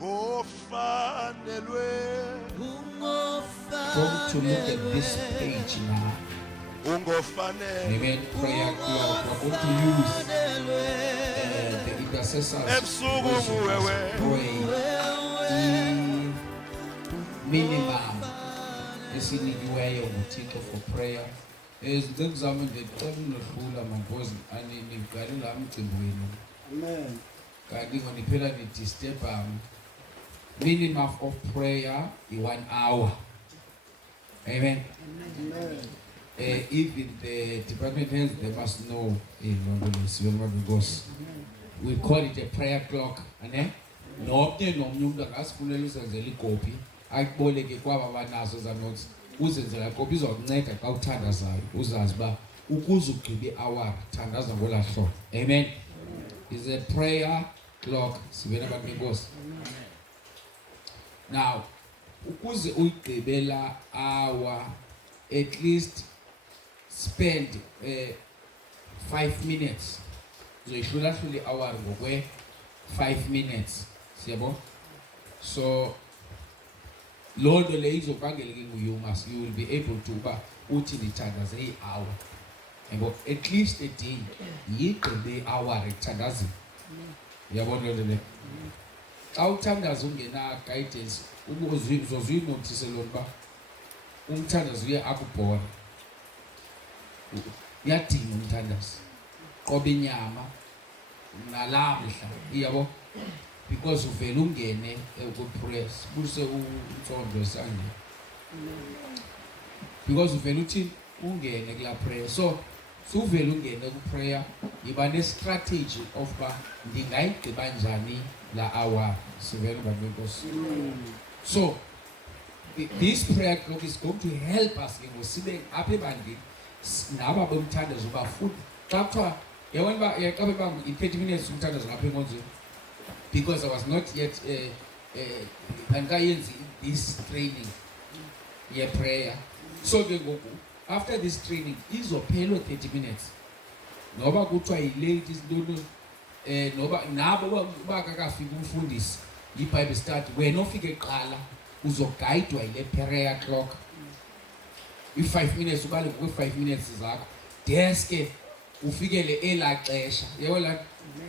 ungofanelwe. Going to look at this page now. Amen. Prayer club. We're going to use the intercessors to pray. Minimum. This is the way of the title for prayer. Is the examine the turn of full among boys and in the Galilam to win. Amen. Guiding on the pillar to step minimum of prayer in 1 hour. Amen. Amen. Even the department heads, they must know in London, goes. We call it a prayer clock. And no, no, as full as a copy. I call it a quava nasos and notes. Uzenzela copies of night about Tandazai, Uzazba, Ukuzuki be our Tandas and Wola show. Amen. It's a prayer clock. Now, ukuze uyigqibela hour, at least spend 5 minutes. So you should actually hour ngokwe 5 minutes. Siyabo? So Lord le izobangela ke you will be able to ba uthi lithandaze i-hour. And at least a day yigqibe hour ethandaze. Yabona le nto. Xa uthandaza ungena guidance uzozuyinothise lo ba umthandazo uye akubhora. Uyadinga umthandazo. Qoba inyama nalamhla iyabo because uvela ungene ku-press buse umthondo sanje. Because uvela uthi ungene kula prayer. So uvela ungene ku-prayer iba ne-strategy of ba ndingayigqiba njani la hour sivele banenkosi. So this prayer clock is going to help us in sibe apha ebandini naba bomthandazo bafunda xa kuthiwa yabona uba yaqabe bam i-30 minutes umthandazo ngapha enkonzweni because I was not yet andikayenzi this training ye-prayer. So ke ngoku after this training izophelwa 30 minutes noba kuthiwa yi-late isintoni noba nabo bakakafika umfundisi i-Bible study wena ofike eqala uzogayidwa yile prayer clock i-5 minutes ubale ngokwe-5 minutes zakho deske ufikele elaa xesha yabona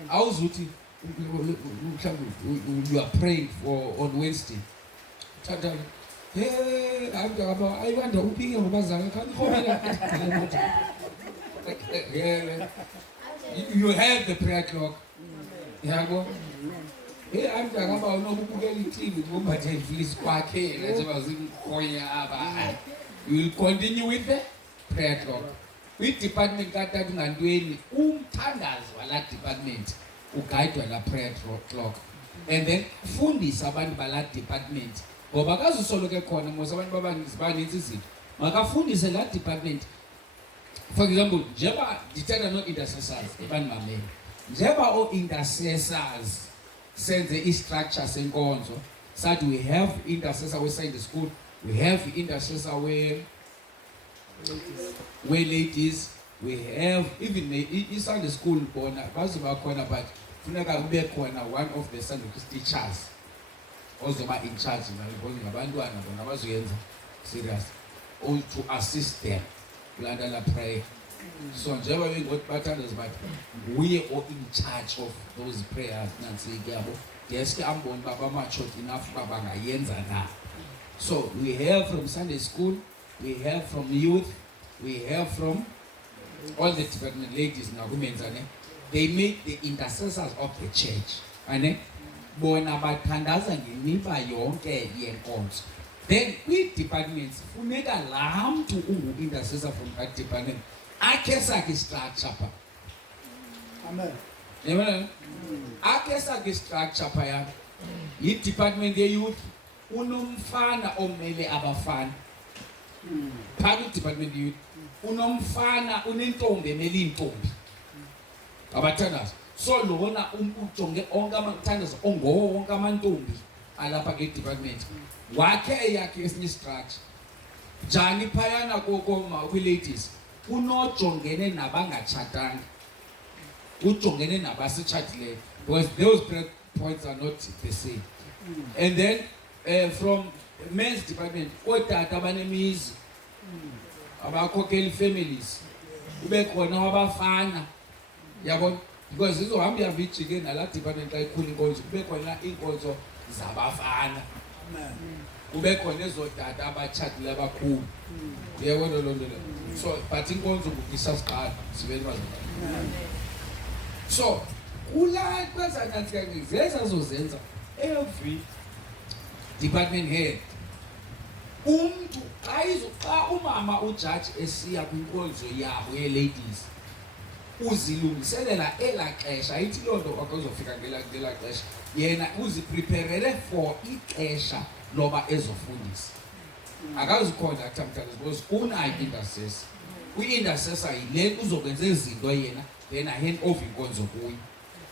awuzuthi you are praying for on Wednesday thatha I wonder uphinge ngobazana you have the prayer clock. Yabo angaba unokubukela iTV ngombathe iflisi kwakhe lethe bazikhonya aba. You will continue with the prayer clock. With department kathathu ngantweni umthandazo wala department uguide la prayer clock and then fundisa abantu bala department ngoba akazusoloke khona mose abantu babanintsi izinto makafundise la department. For example, njeba ndithetha no-intercessors ebandimamele njeba o-intercessors senze i-structure senkonzo sathi we have intercessor we-Sunday school, we have intercessor we-ladies, we have even i-Sunday school bona bazoba khona but funeka kube khona one of the Sunday school teachers ozoba in charge because ngabantwana bona bazoyenza serious or to assist them kulanda la prayer. So njengoba bengothi bathandaza bathi nguye in charge of those prayers nansi yabo deske amboni baba mature enough baba ngayenza na. So we have from Sunday school, we have from youth, we have from all the department ladies na kumenzane. They make the intercessors of the church ane bona bathandaza ngemiba yonke yenkonzo. Then with departments funeka laa mntu ungu-intercessor from that department akhe sakhe structure pha. Amen. Yabona akhe sakhe structure phaya. Yi-department ye-youth unomfana omele abafana phaa kwi-department ye-youth unomfana unentombi emele iintombi abathandaza. So lona ujonge onke amathandazo ongowo wonke amantombi alapha kwi-department wakhe eyakhe esinye structure njani phayana kwi-ladies unojongene nabangatshatanga ujongene nabasitshatileyo because those prayer points are not the same. And then from men's department otata abanemizi abakhokheli families ube khona wabafana yabona because izohamba iyavijike nala department xa ikhula inkonzo kube khona inkonzo zabafana kube khona ezodata abatshadile abakhulu uyabona loo nto leyo so but inkonzo isasiqala sivele so kula kwezanantsika zezazozenza every department head umuntu xa umama ujaji esiya kwinkonzo yabo ye-ladies uzilungiselela elaa xesha ayithi loo nto akuzofika ngelaa xesha yena uzipreparele for ixesha loba ezofundisa akazikhona kuthamthazi because kunayo intercessor kwi-intercessor yile uzokwenza izinto yena then ahand over inkonzo kuyo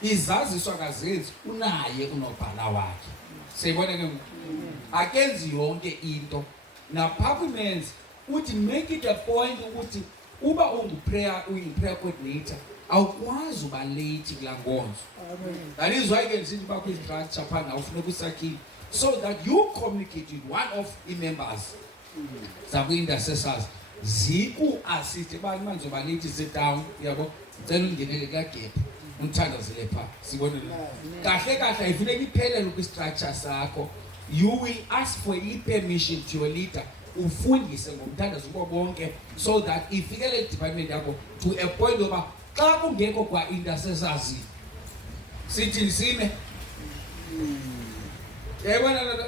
izaziso akazenzi unaye unobhala wakhe siyibona ke akenzi yonke into napha kwi-men's uthi make it a point ukuthi uba uyi-prayer coordinator awukwazi uba late kulaa nkonzo. That is why ke ndisithi uba kwi-structure phana ufuneka usakhile so that you communicate with one of i-members zakwi-intercessors ziku-assist bani manzoba late sit-down uyabo ndicela ungenele kulaa gap unthandazele phaa sibone kahle kahle ayifuneka iphelele kwi-structure sakho. You will ask for i-permission to your leader ufundise ngomthandazo ubo bonke so that ifikele department yakho to a point oba xa kungekho kwa-intercessors sithini sime yayibona loo nto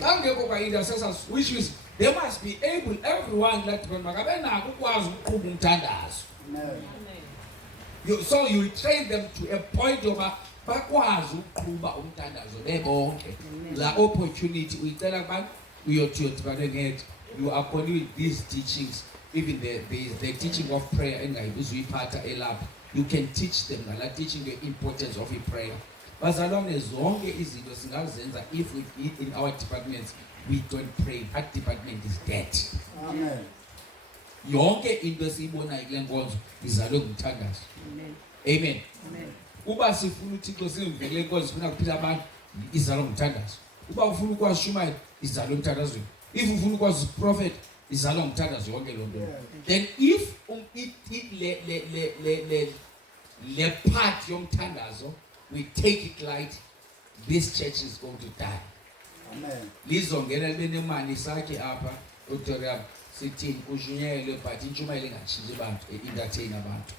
xa kungekho kwa-intercessors which is they must be able everyone that department makabe nako ukwazi ukuqhuba umthandazo. So you train them to a point oba bakwazi ukuqhuba umthandazo bebonke. La opportunity uyicela kubantu uyothi you are calling with these teachings, even the teaching of prayer engayibuzuyiphatha elapha you can teach them ngala teaching the importance of prayer. Bazalwane zonke izinto singazenza if we in our departments we don't pray, that department is dead. Amen. Yonke into esiyibona kule nkonzo izalwe ngumthandazo. Amen. Amen. Uba sifuna uThixo singivekele inkonzo sifuna kuphila abantu izalwe ngumthandazo. Uba ufuna ukwazi shumayo izalwe ngumthandazo. If ufuna ukwazi prophet izalwe ngumthandazo yonke loo nto. Then if le part yomthandazo we take it light, this church is going to die. Amen. Lizongena libe nemali sakhe apha Dr. sithini ushunyele but intshumayelo engatshintshi abantu entertain abantu.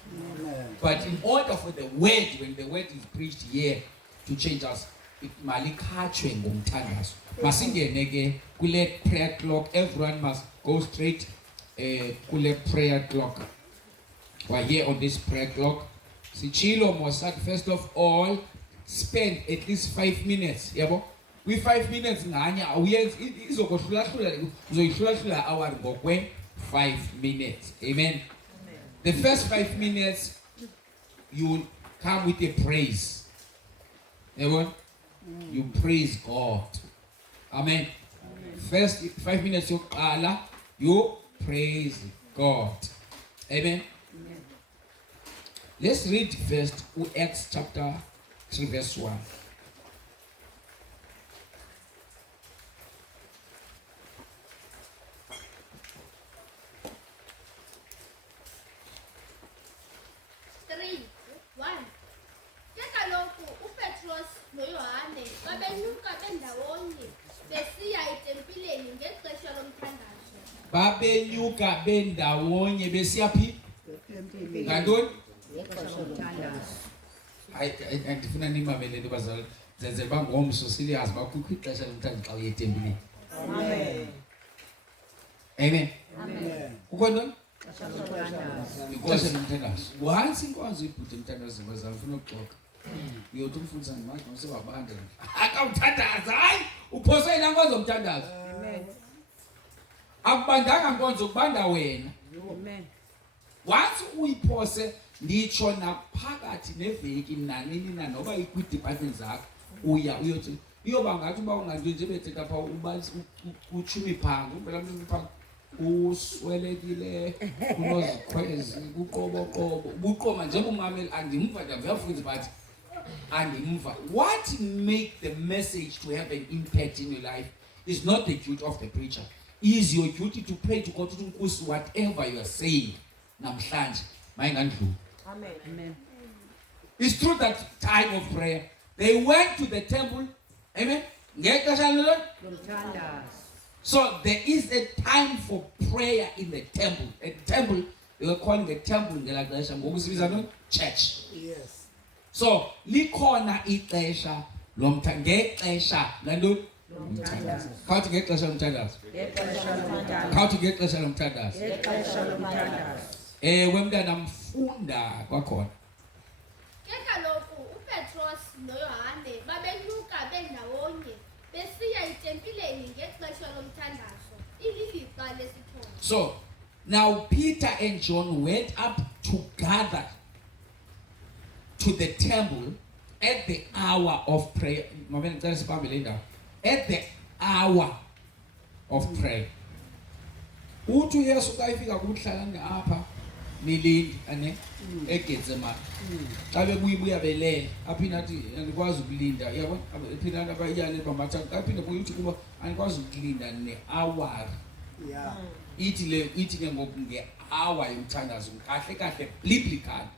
But in order for the word, when the word is preached here to change us, mali khatshwe ngomthandazo. Masingene ke kule prayer clock, everyone must go straight kule prayer clock. We're here on this prayer clock. Sichilo Mossad, first of all, spend at least 5 minutes. Yabo? With 5 minutes nganya uyenza izokohlula hour ngokwe 5 minutes. Amen. The first 5 minutes you come with a praise. Yabo? You praise God. Amen. First 5 minutes you praise God. Amen. Let's read first Acts chapter 3 verse 1. Babenyuka bendawonye besiya phi? Ngantoni? Andifuna nimamele nto bazali zenzela uba ngomso siliyazi uba kukho ixesha lomthandazo xa uye etempileni. Amen. Kukho ntoni? Ixesha lomthandazo. Once inkonzo ibhuda emthandazo bazali ufuna ukuxoka uyothi umfundisa ngimanje ngosebabanda akawuthandaza hayi uphoswe yilaa nkonzo omthandazo. Akubandanga nkonzo kubanda wena. Once uyiphose nditsho naphakathi neveki nanini na noba ikwi-department zakho uyothi iyoba ngathi uba unganto nje bethetha phaa uba utshumi phanga umbela mntu phanga uswelekile unozikhwezi kuqoboqobo ubuqoma nje bumameli andimva ndavuyafuzi but andimva. What make the message to have an impact in your life is not the duty of the preacher. It is your duty to pray to God to do whatever you are saying. Namhlanje mayingandlu. Amen. Amen. It's through that time of prayer. They went to the temple. Amen. So there is a time for prayer in the temple. A temple, they were calling the temple church. Yes. So likhona ixesha ngexesha lantoni Lomthandazo. khawuthi ngexesha lomthandazo Ngexesha lomthandazo. khawuthi ngexesha lomthandazo Ngexesha lomthandazo. wemntana mfunda kwakhona. Ke kaloku uPetros noYohane babenyuka bendawonye besiya etempileni ngexesha lomthandazo ililixa lesithoba. So now Peter and John went up together to the temple at the hour of prayer. At the hour of prayer. Uthi uYesu xa ifika kumhlanga apha nilindi ane eGetsemane. Xa bebuya belele aphina athi andikwazi ukulinda yabona aphina abayane bamatha aphina uthi kuba andikwazi ukulinda ne-hour. Yeah. Ithi ke ngoku nge-hour yomthandazo kahle kahle biblical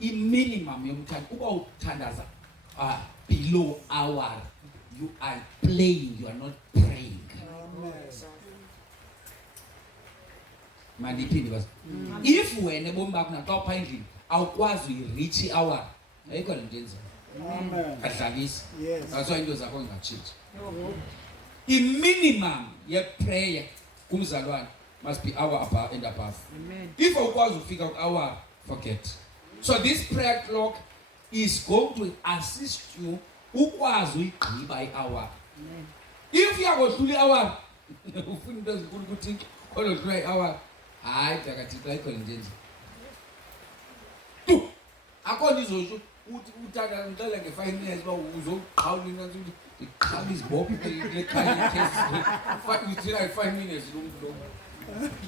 i-minimum yomthandazo uba uthandaza below hour you are playing, you are not praying. Maniphinde basi. If wena bomi bakho naxa upha endlini awukwazi uyi-reach i-hour ayikho le nto yenzayo. Amen. Adlalisa. Yes. That's why into zakho ingatshintshi. I-minimum ye-prayer kumzalwane must be hour above and above. Amen. If awukwazi ukufika ku-hour, forget. So this prayer clock is going to assist you ukwazi uyigqiba i-hour. Amen. If uyakodlula i-hour ufuna into ezinkulu kuThixo kodwa i-hour hayi dakathixo ayikho le nto enje. Tu akho izosho uthi utata ngicela nge-5 minutes uba uzoqhawula into ukuthi iqhaba izibophe lekhaya khesi uthina nge-5 minutes lo muntu lo.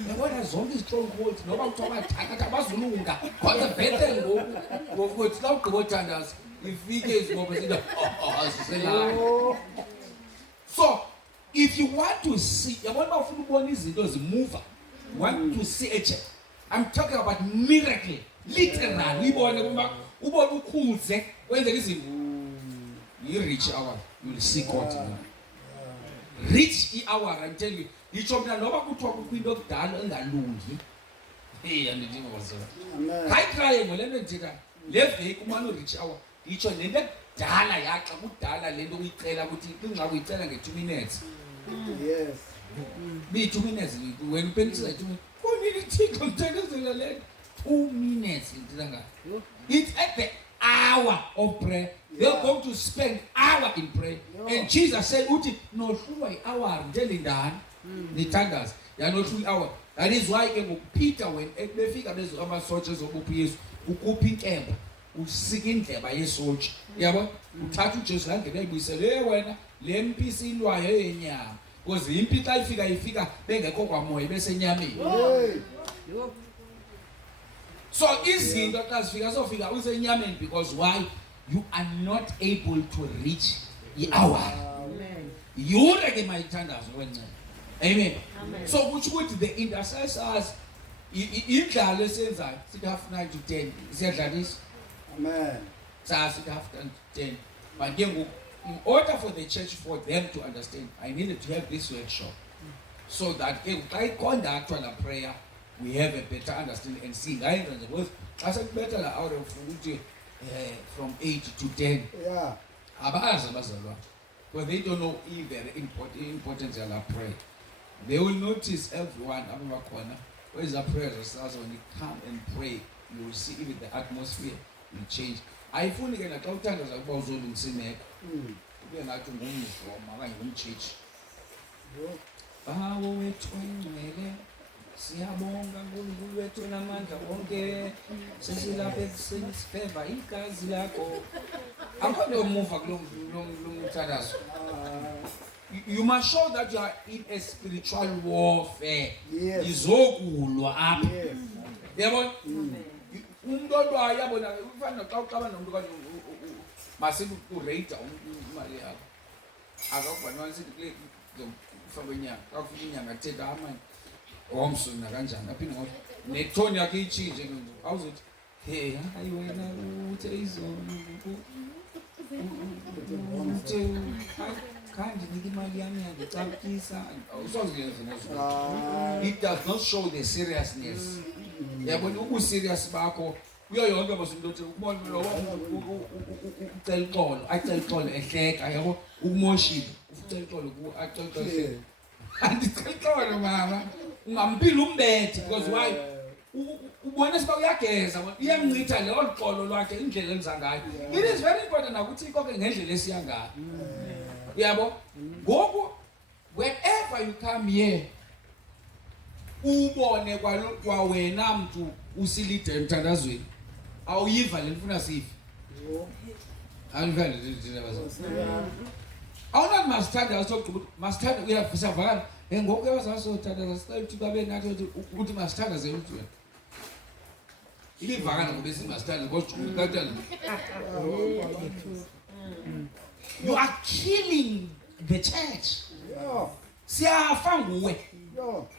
Yabona zonke izitrongholds noba kuthiwa bathakatha abazulunga kodwa bhetele ngokuthi xa ugqiba uthandaza ifike izibophe zithi ziselayo. So if you want to see, yabona uba ufuna ubona izinto zimuva, want to see a change. I'm talking about miracle, literally. Ibone kuba ubone ukhuze kwenzeka izinto. You reach hour, you will see God. Reach the hour, I'm telling you. Ngitsho mina noba kuthiwa kukho into okudala engalungi. Andidinga kwazona. Hayi try ngolento ndithetha. Le veki umane ureach hour. Ngitsho lento ekudala yaxa kudala lento uyicela ukuthi ingxaki uyicela nge2 minutes. Yes. Be 2 minutes when you pencil 2 minutes. Konini Thixo ngithandazela le 2 minutes ngithetha ngayo. It's at the hour of prayer. They're going to spend hour in prayer. And Jesus said uthi nohlulwa i-hour njelindani nithandaza yanohlulwa i-hour. That is why ke ngoPeter when befika bezo amasotsha ezobupha Yesu ukhupha inkemba usika indleba yesotsha yabo uthatha uJesu ngeke ayibuyisele wena le mpi isilwayo yenyama because impi xa ifika bengekho kwamoya bese enyameni. So izinto xa zifika sofika usenyameni because why you are not able to reach i-hour. Amen. Yure ke mayithandazo wenceba. Amen. Amen. So which would the intercessors indlalo esenzayo sithi 9:30 to 10 siyadlalisa. Amen. Sithi 9:30 to 10 but ke ngoku in order for the church for them to understand I needed to have this workshop so that ke xa iconductwa la prayer we have a better understanding and see ngayenza nje because xa sekubetha la hour of ukuthi from 8 to 10 Yeah. abazi abazalwane because they don't know the importance of la prayer. They will notice everyone ababakhona where's the prayers when you come and pray you will see even the atmosphere will change. Ayifuni ke naxa uthandaza ukuba uzolungisa imeko kube ngathi ngumvoma okanye ngumtshitshi. Bawo wethu ongcwele siyabonga uNkulunkulu wethu namandla wonke sesilapha ekuseni sifeva igazi lakho. Akho lo muva kulo mthandazo. You must show that you are in a spiritual warfare. Yes. Izokulwa apha. Yes. Yabona? Umuntu olwayo yabona ufana xa uxabana nomuntu kanje masithi urate imali yakho akakubani sithi kule ufake inyanga akufika inyanga 10 amanye omsona kanjani aphinde ngoba netoni yakhe ichinje nje awuzothi hey hayi wena uthe izona uthe kanti nike imali yami yangicabukisa usozenze nazo it does not show the seriousness yabona ubuserious bakho uyo yonke basinto uthi ukubona lo ucela uxolo acela uxolo ehleka yabo ukumoshile ucela uxolo ku acela uxolo ehleka andicela uxolo mama ungampila umbethe because why ubona siba uyageza iyamncitha leyo xolo lwakhe indlela enza ngayo it is very important ukuthi konke ngendlela esiya ngayo yabo ngoku wherever you come here ubone kwa wena mntu usilide emthandazweni awuyiva lentfuna sifi awuvele ndina bazo awuna masithanda asogquba masithanda uyafisavakala ngoku yabazasothanda sasithi babe nathi ukuthi masithanda zemntu wena ilivakala ngoba simasithanda ngosigquba kanjani you are killing the church siyafa nguwe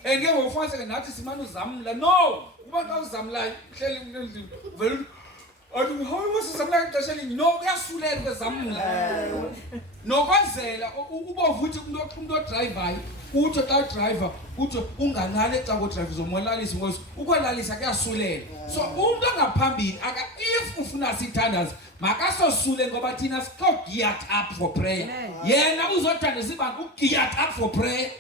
and ke ngokufanele nathi simane uzamla no kuba xa uzamlayo uhleli endlini vele athi hayi wasizamla ixesha elinye no uyasulela kwezamla nokwenzela ubovuthi umuntu odrivayo uthi xa driver uthi unganali xa ko driver zomolalisa ngoba ukwalalisa kuyasulela so umuntu ongaphambili aka if ufuna sithandaza makasosule ngoba thina siko geared up for prayer yena uzothandisa abantu geared up for prayer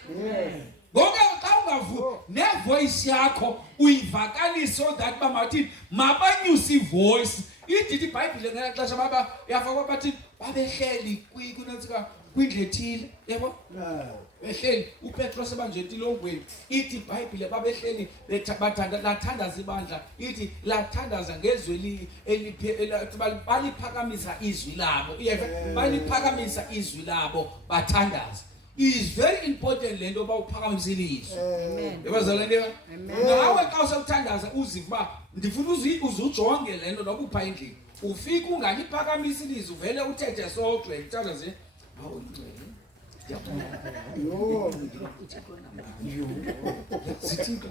ngoba xa ungavu nevoice yakho uyivakalisa so that bamathi mabanyusa ivoice idithi iBhayibhile ngexesha baba yafaka bathi babehleli kunatsika kwindlethile yabo behleli uPetros ebanje entilongweni ithi iBhayibhile babehleli bathandaza ibandla ithi lathandaza ngezwi baliphakamisa izwi labo baliphakamisa izwi labo bathandaza. It is very important lento bawuphakamisile izwi. Amen. Yabazalwane nawe xa usakuthandaza uziva ndifuna uzujonge lento noba upha endlini ufika ungaliphakamisa izwi uvele uthethe sodwa uthandaze awungcwele yo sithika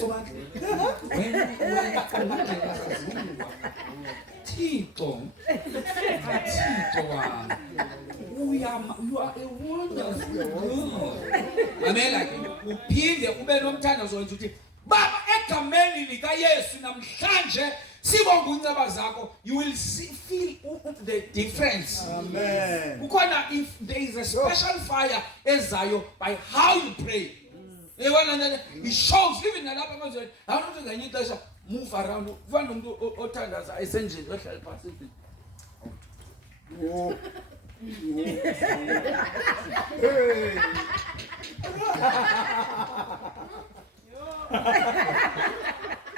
sobantu wena Thixo wami you are a wonderful God. Amela uphinde ube nomthandazo wenza ukuthi baba egameni lika Yesu namhlanje sibonga unceba zakho you will feel the difference. Amen. Ukona if there is a special fire ezayo by how you pray. It shows even nalapha manje awumuntu nganye ixesha move around ufana umuntu othandaza esenjeni ohlala phansi.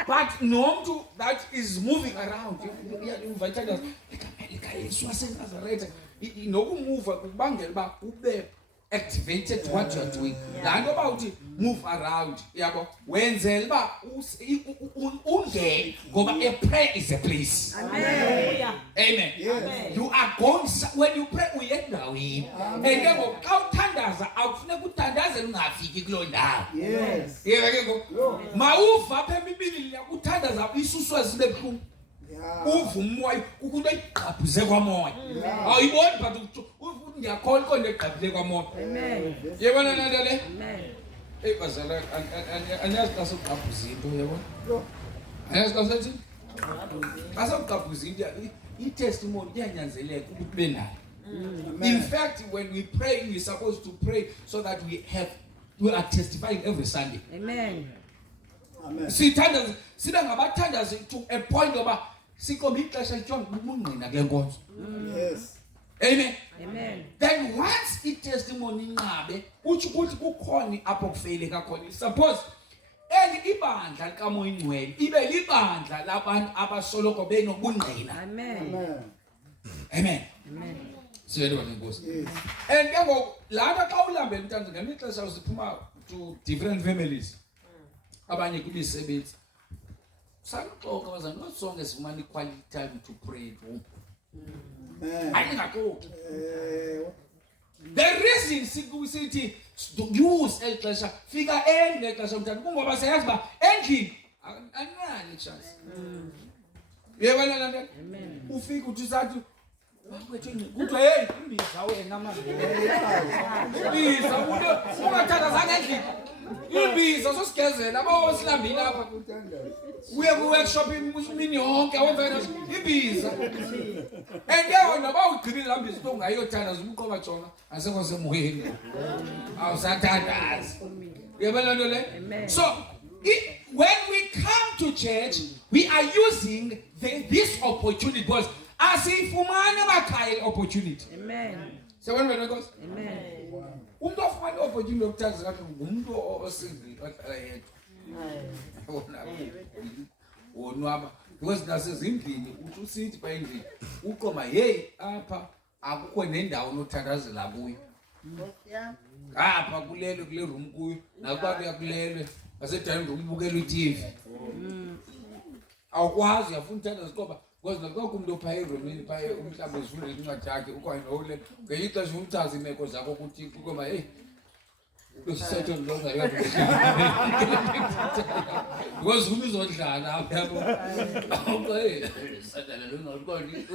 But no that is moving around. You invite us. Move activated what you are doing. Now about move around. Wenzela ba unge ngoba a prayer is a place. Amen. Amen. Yes. You are going when you pray uyendaweni. And ke ngokuthandaza akufuneka uthandaze ungafiki kulo ndawo. Yes. Yeke ngo mawuva apha eBhayibhelini yakuthandaza isuswa zibe buhlungu. Uvumoya ukunto igqabhuze kwamoya. Awuyiboni but ngiyakholwa konke egqabhule kwamoya. Amen. Yebona nalo le? Amen. Bazala anyazi xa sogqabhuza into yabona. Anyazi xa sethi? Asogqabhuza into i-testimony iyanyanzeleka ukuthi ube nayo. In fact, when we pray, we're supposed to pray so that we are testifying every Sunday. Amen. Amen. Sithandaza sibe ngabathandazi to a point oba sikomba ixesha lijonga ubungqina kule nkonzo. Yes. Amen. Amen. Then once i-testimony inqabe uthi ukuthi kukhona apho kufaileka khona. Suppose ibandla likaMoya Ingcwele ibe libandla labantu abasoloko benobungqina. Amen. Amen. Amen. Siyedwa lenkosi. Yes. And ke ngoku lana xa ulambela umntana ngelinye ixesha uziphuma to different families. Abanye kumisebenzi. Sakuxoxa bazana not sonke sifumana quality time to pray at home. Amen. ayingaxoxi. Ewe. The reason sithi use elixesha fika endle exesha umntana kungoba siyazi ba endlini anali chance. Yebona lana ufika uthi sathi bakwethu kuthiwa hey imbiza wena manje. Imbiza umuntu ungathandazanga endlini. Imbiza sosigezela abawosilambile lapha. Uye ku workshop imini yonke awenza imbiza. Yona bawugcinile lambiza into ongayothandaza umqoba jona asekho semoyeni. Awusathandazi. Yebona lo le? So when we come to church, we are using this opportunity because asifumane bakhaya opportunity. Amen. Sebona wena Nkosi? Amen. Umuntu ofumana opportunity yokuthandaza kakhe ngumuntu osindile ohlala yedwa. Yabona. Wonwaba because nasezindlini uthi usithi bayindlini uqoma hey apha akukho nendawo nothandazela kuyo. Apha kulelo kule room kuyo nakuba kuyakulelwe asedani ngokubukela iTV. Awukwazi uyafuna uthandaza ngoba because nakuba umuntu ophaye roomini phaye umhlaba ezifunda incwadi yakhe ukwayinole ngeyixesha umthazi imeko zakho ukuthi uqoma hey usetho longa yabo because umizodlala apha yabo okay sadala lona uqoni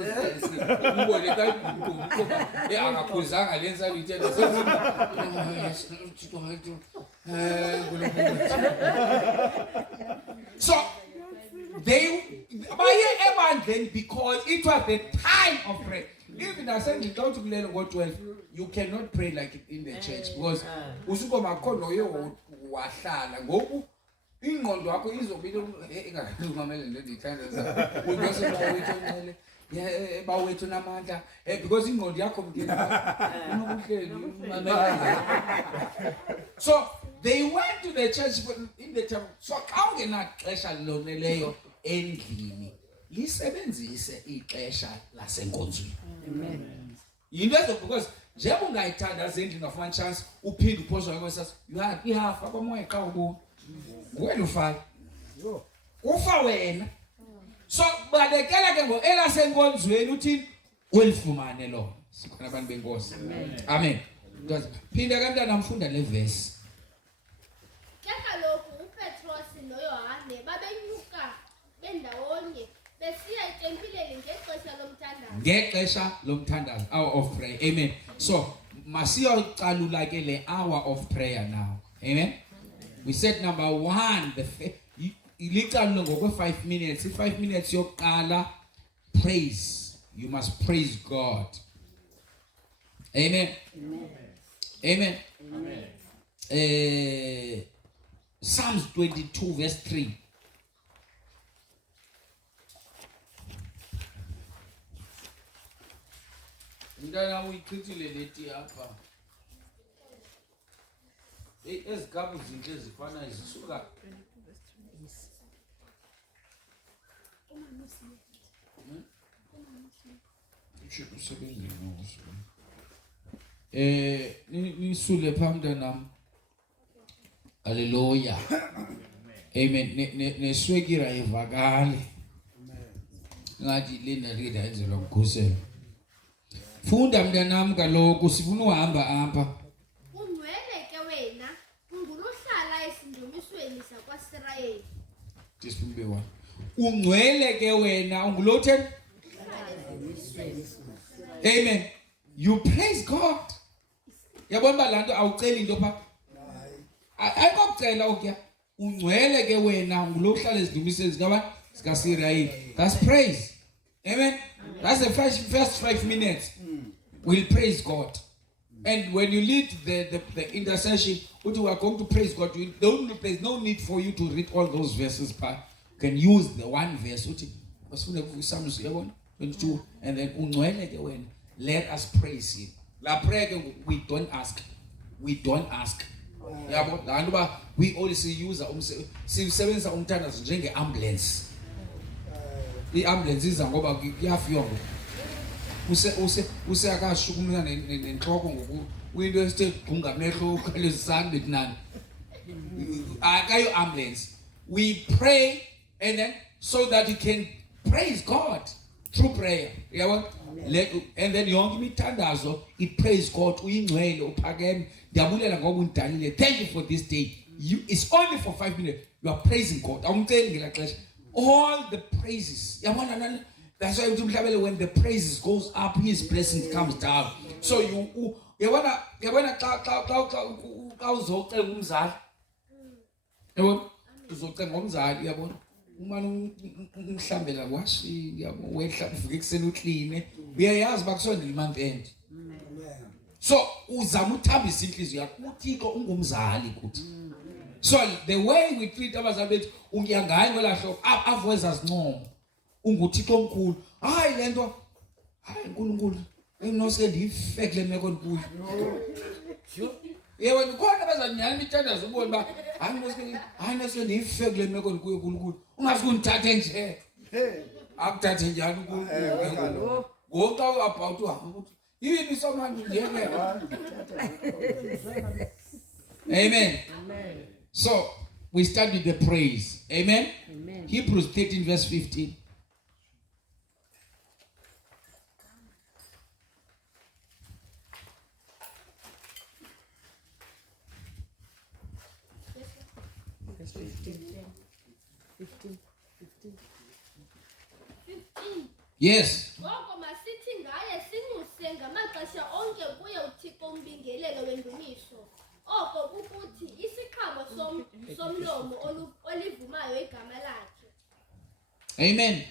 ubone kanti akakhuzanga lenza lithenda so they baye ebandleni because it was the time of prayer. Even asendlini xa uthi kulelo ngo-12 you cannot pray like in the church because usukoma khona uye wahlala ngoku ingqondo yakho izobile ingaqhumamele ndithanda uyose bawethu onele bawethu namandla because ingqondo yakho unokuhleli so they went to the church in the temple. So xa ungenaxesha loneleyo endlini lisebenzise ixesha lasenkonzweni. Amen. Yinto ezo because njengoba ungayithandaza endlini ungafumana chance uphinde uphoswa kwesasa ihafa kwamoya xa ubu wena ufaka ufa wena. So balekela ke elasenkonzweni uthini ulifumane lo sikhona abantu benkosi. Amen. Phinda kantana mfunda le verse. Kaloku uPetros noYohane babenyuka bendawonye besiya etempileni ngexesha lomthandazo. Hour of prayer. Amen. So masiyocalula ke le hour of prayer now. Amen. We said number 1 ilicalulo ngokwe 5 minutes. 5 minutes yokuqala praise. You must praise God. Amen. Amen. Psalms 22 verse 3. Ndana uyichithile leti apha. Ezigaba izinto ezifana zisuka nisule phambi nam. Hallelujah. Amen. Neswekira ivakale. Ngathi lena rida enzelwa ukukhusela. Funda mntanami kaloku sifuna uhamba apha. Ungcwele ke wena, unguluhlala esindumisweni sakwaSirayeli. Disipline 1. Ungcwele ke wena ungulotheni? Amen. You praise God. Yabona lanto awuceli into pha. Ayikokucela ukya. Ungcwele ke wena ungulohlala esindumisweni sikaSirayeli. That's praise. Amen. That's the first 5 minutes. We'll praise God. And when you lead the intercession, what you are going to praise God, there's no need for you to read all those verses. But you can use the one verse. Psalms 22, and then let us praise Him. La prayer we don't ask. We don't ask. We always use umthandazo njenge-ambulance. I-ambulance iza ngoba kuyafika ngoku. Use akashukumisa nenhloko ngoku uyinto esithe gqunga amehlo ukhalisande kunani. Akayo ambulance. We pray and then so that you can praise God. through prayer. Yabona? And then yonke imithandazo praise God uyingcwele uphakeme ndiyabulela ngoba undalile. Thank you for this day. It's only for 5 minutes. You are praising God. Awumceli ngela xesha. All the praises. Yabona? That's why when the praises goes up, his blessing comes down. So yabona xa uzocenga umzali. Yabona? Uzocenga umzali yabona? Umane umhlambela washini yabo wehla uvuke kuseni uclean uyayazi bakusondela imonth end. So uzama uthambisa inhliziyo yakho uThixo ungumzali kuthi. So the way we treat abazali bethu ungiyangani ngolahlo avweza zincomo unguThixo omkhulu. Hayi lento hayi uNkulunkulu enose ndife kule meko enkulu. Yewe nikhona abazanyana imithandazo ubone ba hayi nose ndife kule meko enkulu uNkulunkulu. Ungasikundithathe nje. Akuthathe njani uNkulunkulu? Ngoxa about uhamba uthi yini somanje ngiyeke. Amen. So we start with the praise. Amen. Hebrews 13 verse 15. Verse 15. Yes. Ngoko masithi ngaye sinyuse ngamaxesha onke kuye uThixo umbingelelo wendumiso. Oko kukuthi isiqhamo somlomo olivumayo igama lakhe. Amen.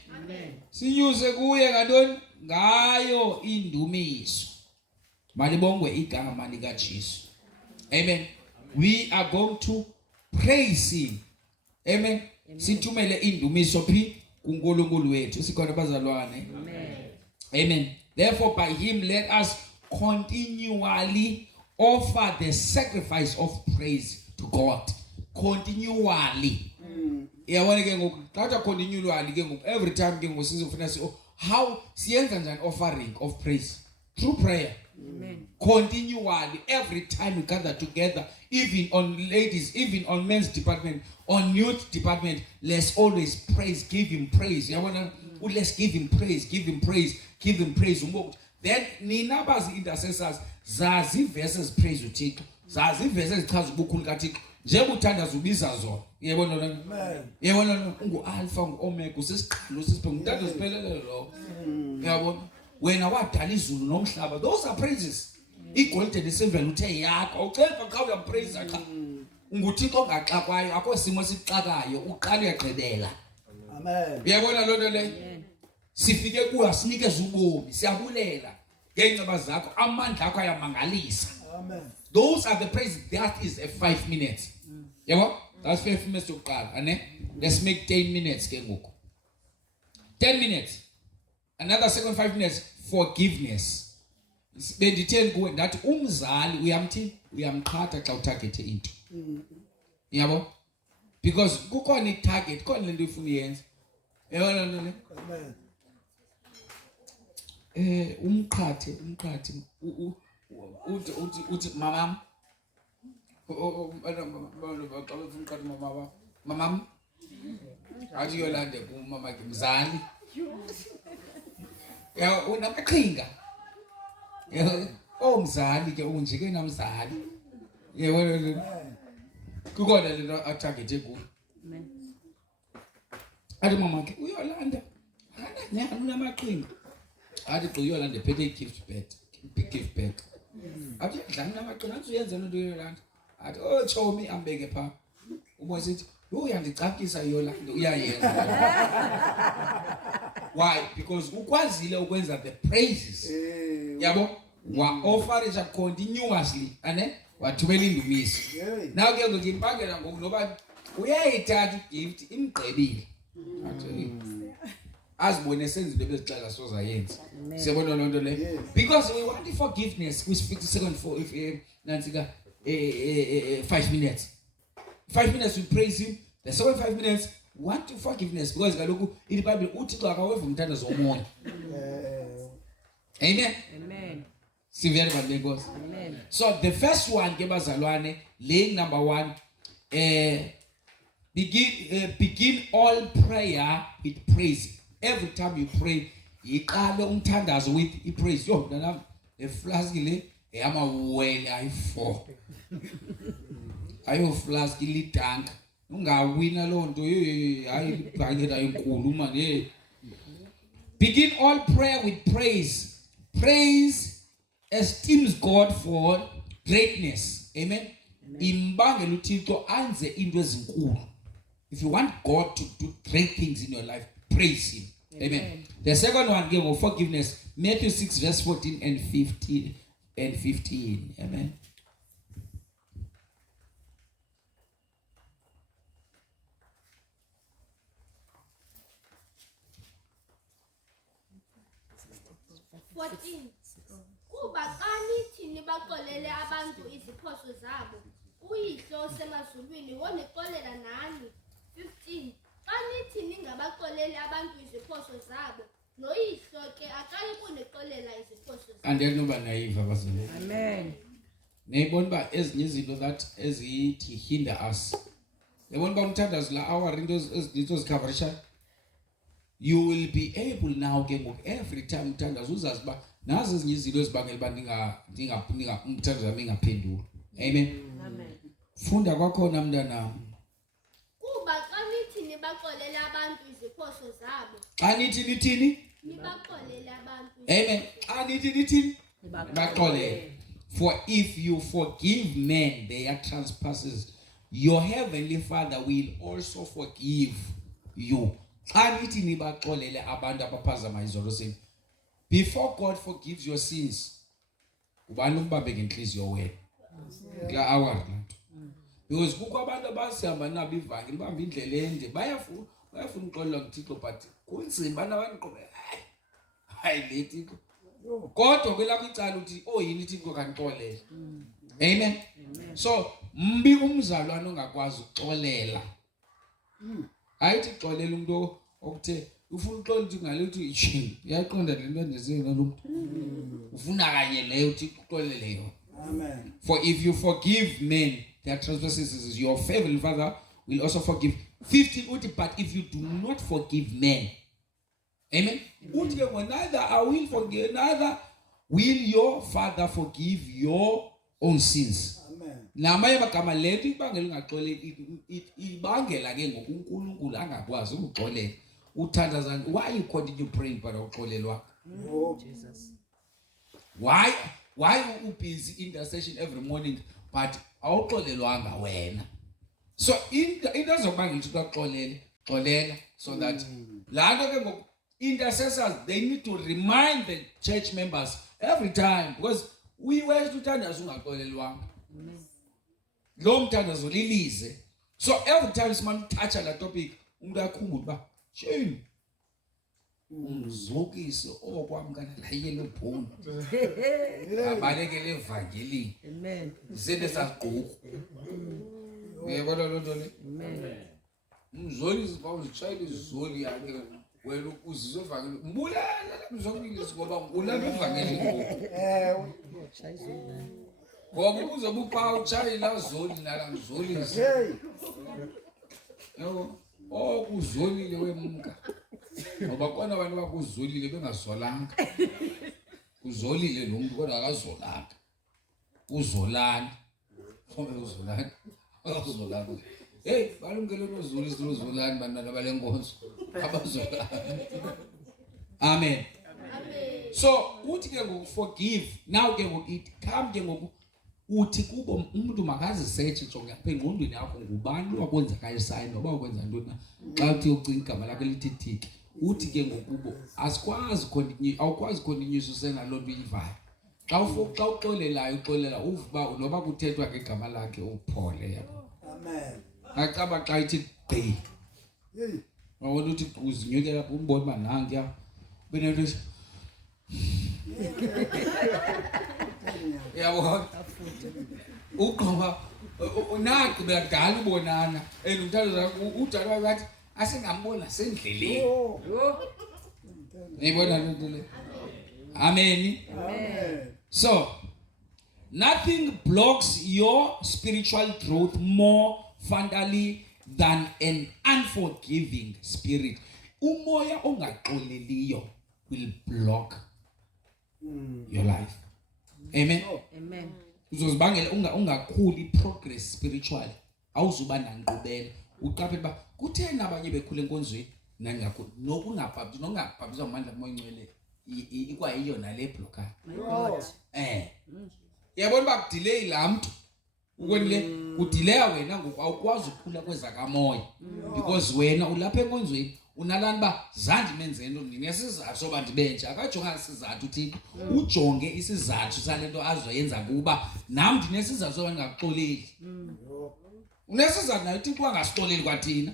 Sinyuse kuye ngantoni? Ngayo indumiso. Malibongwe igama likaJesu. Amen. We are going to praise him. Amen. Sithumele indumiso phi kuNkulunkulu wethu. Sikhona bazalwane. Amen. Therefore by him let us continually offer the sacrifice of praise to God. Continually. Yabona ke ngoku xa continually ke ngoku every time ke ngoku sizofuna how siyenza njani offering of praise through prayer. Amen. Continually every time we gather together, even on ladies, even on men's department, on youth department, let's always praise, give him praise. Yabona let's give him praise, give him praise, give him praise. Then nina bazi intercessors zazi verses praise uThixo, zazi verses chaza ubukhulu kaThixo njengoba uthandaza ubiza zona. Yebona lona? Amen. Yebona ungu-alpha ngu-omega usisiqalo usisiphengu uthandaza usiphelele lo. Yabona wena wadala izulu nomhlaba, those are praises. Igolide nesilver uthe yakho awucela xa uyapraise xa unguThixo ongaxakwayo akho simo sixakayo uqala uyagqibela. Amen. Uyabona lonto le? Sifike kuwe asinikeza ubomi siyabulela ngenceba zakho amandla akho ayamangalisa. Amen. Those are the praises. That is a 5 minutes. Yabo? That's 5 minutes yokuqala, ane? Let's make 10 minutes ke ngoku. 10 minutes. Another second 5 minutes forgiveness. Benditheni kuwe ndathi umzali uyamthini uyamqhatha xa utargete into. Yabo? Because kukhona itarget, khona lento ufuna uyenza. Yabona nene? Amen. Umqhathe uthi mamam mamam athi yolande kumama ke mzali ya unamaqhinga ya omzali ke unjike namzali yewena kukhona lento atargete kuyo. Amen. Athi mama ke uyolanda ana unamaqhinga athi uyolanda phethe gift bag athi dlanga namaqhinga athi uyenza lento yolanda athi chomi ambeke pha ubona sithi uyandicapisa yolanda uyayenza. Why? Because ukwazile ukwenza the praises. Yabo wa offer continuously ane wathumela indumiso. Now ke ngimpangela ngoku noba uyayithatha igift imgqibile. Athi azibone senze into bezixela soza yenza. Siyabona lonto le because we want forgiveness with 50 seconds for if nansika 5 minutes. 5 minutes we praise him. The second 5 minutes we want to forgiveness because kaloku in the Bible uThixo akaweva umthandazo womoya. Amen. Amen. Sivele bantu. Amen. So the first one ke bazalwane laying number 1 begin all prayer with praise. Every time you pray Iqale umthandazo with ipraise. Yo mntanami, le flask le eyamawele ayi4. Ayo flask litank. Ungawina lo nto hayi ibhaket ayinkulu man. Hey. Begin all prayer with praise. Praise esteems God for greatness. Amen. Imbangela uThixo anze into ezinkulu. If you want God to do great things in your life, praise him. Amen. The second one gave of forgiveness. Matthew 6 verse 14 and 15 and 15. Amen. Kuba xa nithi nibaxolele abantu iziphoso zabo, uYihlo osemazulwini wonixolela nani. 15. Xa nithi ningabaxoleli abantu iziphoso zabo, noYihlo ke aqale kunixolela iziphoso zabo. Andiyanoba naive abazali. Amen. Nayibona ba ezinye izinto that ezithi hinder us. Yabona ba umthandazo la hour into ezinto zikhaverisha. You will be able now ke ngoku every time umthandazo uzazi ba nazi ezinye izinto ezibangela ba ndinga umthandazo wami ingaphenduli. Amen. Amen. Funda kwakhona mntanami. Kuba xa nithi nibaxolele abantu iziphoso zabo, Xa nithi nithini? nibaxolele abantu. Amen. Xa nithi nithini? Baxolele. For if you forgive men their trespasses, your heavenly Father will also forgive you. Xa nithi nibaxolele abantu abaphazama izono zenu. Before God forgives your sins, ubani umbambe ngenhliziyo wena. Kula hour lanto. Because kukho abantu abasihamba nabo ivangeli bamba indlela ende bayafuna uxolelwa kuThixo but kunzima nabanqobe. Hayi le Thixo. Kodwa kwelakho icala uthi yini Thixo kanixolele. Amen. So mbi umzalwane ongakwazi ukuxolela. Ayithi xolela umuntu okuthe ufuna uxolela ukuthi ngale uthi ichini. Uyaqonda le nto endezenza lo muntu. Ufuna kanye leyo uthi uxolele yona. Amen. For if you forgive men their trespasses, your heavenly Father will also forgive. 15 uthi, but if you do not forgive men, amen. Uthi ke neither will your Father forgive your own sins. Amen. Namaye magama lento ibangela ungaxoleli ibangela ke ngoku uNkulunkulu angakwazi ukuxolela. Uthandazana, why you continue praying but awuxolelwa? Oh, Jesus. Why you busy intercession every morning but awuxolelwanga wena? So into ezokubangela ukuthi baxolela so that lana ke ngoku intercessors, they need to remind the church members every time, because we were to uthandazo ungaxolelwanga. Lo mthandazo lilize. So every time someone touch la topic umuntu akhumbule ba shame umzokisi okwamkana la yelo bhunu abalekele evangeli. Amen. Zende sagqoko. Uyabona lo nto le? Amen. Umzolisi bawuzitshayela izoli yake wena ukuzizwe evangeli. Mbulala mzokilisi ngoba ulapha evangeli ngoku. Ngoba uzobe upha utshayela zoli nala mzolisi. hey. Yabo kuzolile wemka. Ngoba khona abantu bakuzolile bengazolanga. Uzolile lo muntu kodwa akazolanga. Uzolana. Khona uzolana. Akazolanga. Hey, balungele nozolisi nozolana bantwana balenkonzo. Abazolana. Amen. Amen. So uthi ke ngoku forgive. Now ke ngoku it come ke ngoku uthi kubo umuntu makazi search jonga apha engqondweni yakho ngubani wakwenza kaye sign noba ukwenza ntoni na xa uthi ucinga igama lakhe lithi thiki. Uthi ke ngokubo asikwazi continue awukwazi continue usenga lonto uyivayo. Xa uxolelayo uxolela uvuba noba kuthethwa ngegama lakhe uphole yabo. Amen. Acaba xa ithi gqi. Hey. Awona uthi uzinyukela lapho umbone ba nangiya benento yabo uqoba unaqi bedala ubonana umntana udala wathi asengambona sendleleni. Niyibona lento le? Amen. Amen. So nothing blocks your spiritual growth more fatally than an unforgiving spirit. Umoya ongaxoleliyo will block your life. Amen. Amen. Uzozibangela ungakhuli progress spiritually. Awuzuba nankqubela. Uqaphela ba kutheni abanye bekhule enkonzweni nangakhulu nokungabhabhizwa amandla moyingcwele ikwayiyo nale blocker. Yabona ba kudelay lamntu ukwenile kudelaya wena ngoku awukwazi ukukhula kwezakamoya because wena ulapha enkonzweni unalani ba zandi menze into ndinesizathu soba ndibenje akajonga isizathu uThixo ujonge isizathu salento azoyenza kuba nam ndinesizathu soba ndingaxoleli unesizathu nayo uThixo angasixoleli kwathina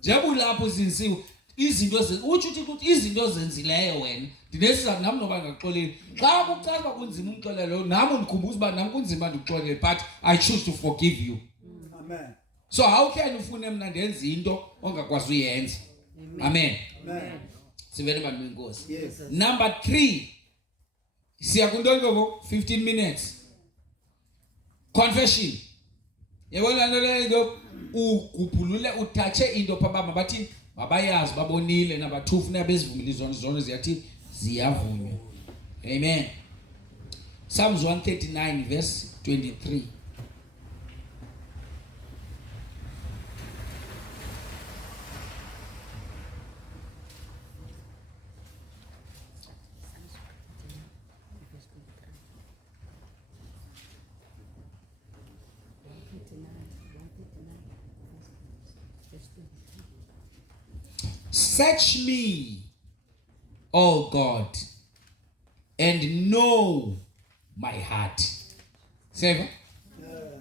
njengoba ulapho uzinsiwe izinto uthi ukuthi izinto ozenzileyo wena ndinesizathu nami noba ngaxoleli xa kucala uba kunzima umxolela lo nami undikhumbuza uba nami kunzima ndikuxolele but I choose to forgive you. Amen. So how can ufune mina ndenze into ongakwazi uyenza? Amen. Amen. Sivele bantu benkosi. Yes. Number 3 siya kuntoni ngoko 15 minutes confession. Yabona nto leyo ugubhulule uthathe into phaba mabathi mabayazi babonile number 2 funeka bezivumile izona ziyathi ziyavunywa. Amen. Psalms 139 verse 23. Search me, O God, and know my heart. Say,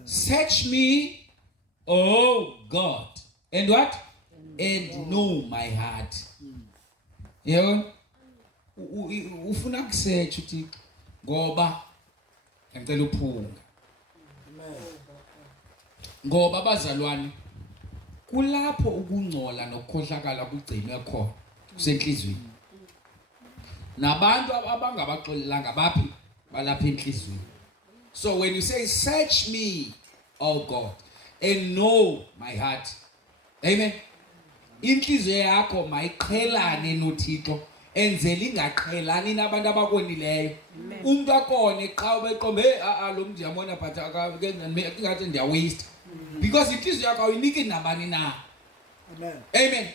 search me, O God, and what? And know my heart. Yebo ufuna kusearch uthi ngoba ngicela uphunga. Ngoba bazalwane kulapho ukungcola nokukhohlakala kugcinwe khona kusenhlizweni. Nabantu abangabaxolelanga baphi balapha enhlizweni. So when you say search me, oh God, and know my heart. Amen. Inhliziyo yakho mayiqhelane noThixo enzela ingaqhelani nabantu abakonileyo. Umuntu akone xa ubeqombe lo mntu yamona but ngathi ndiya waste. Because inhliziyo yakho awuyiniki nabani na. Amen. Amen.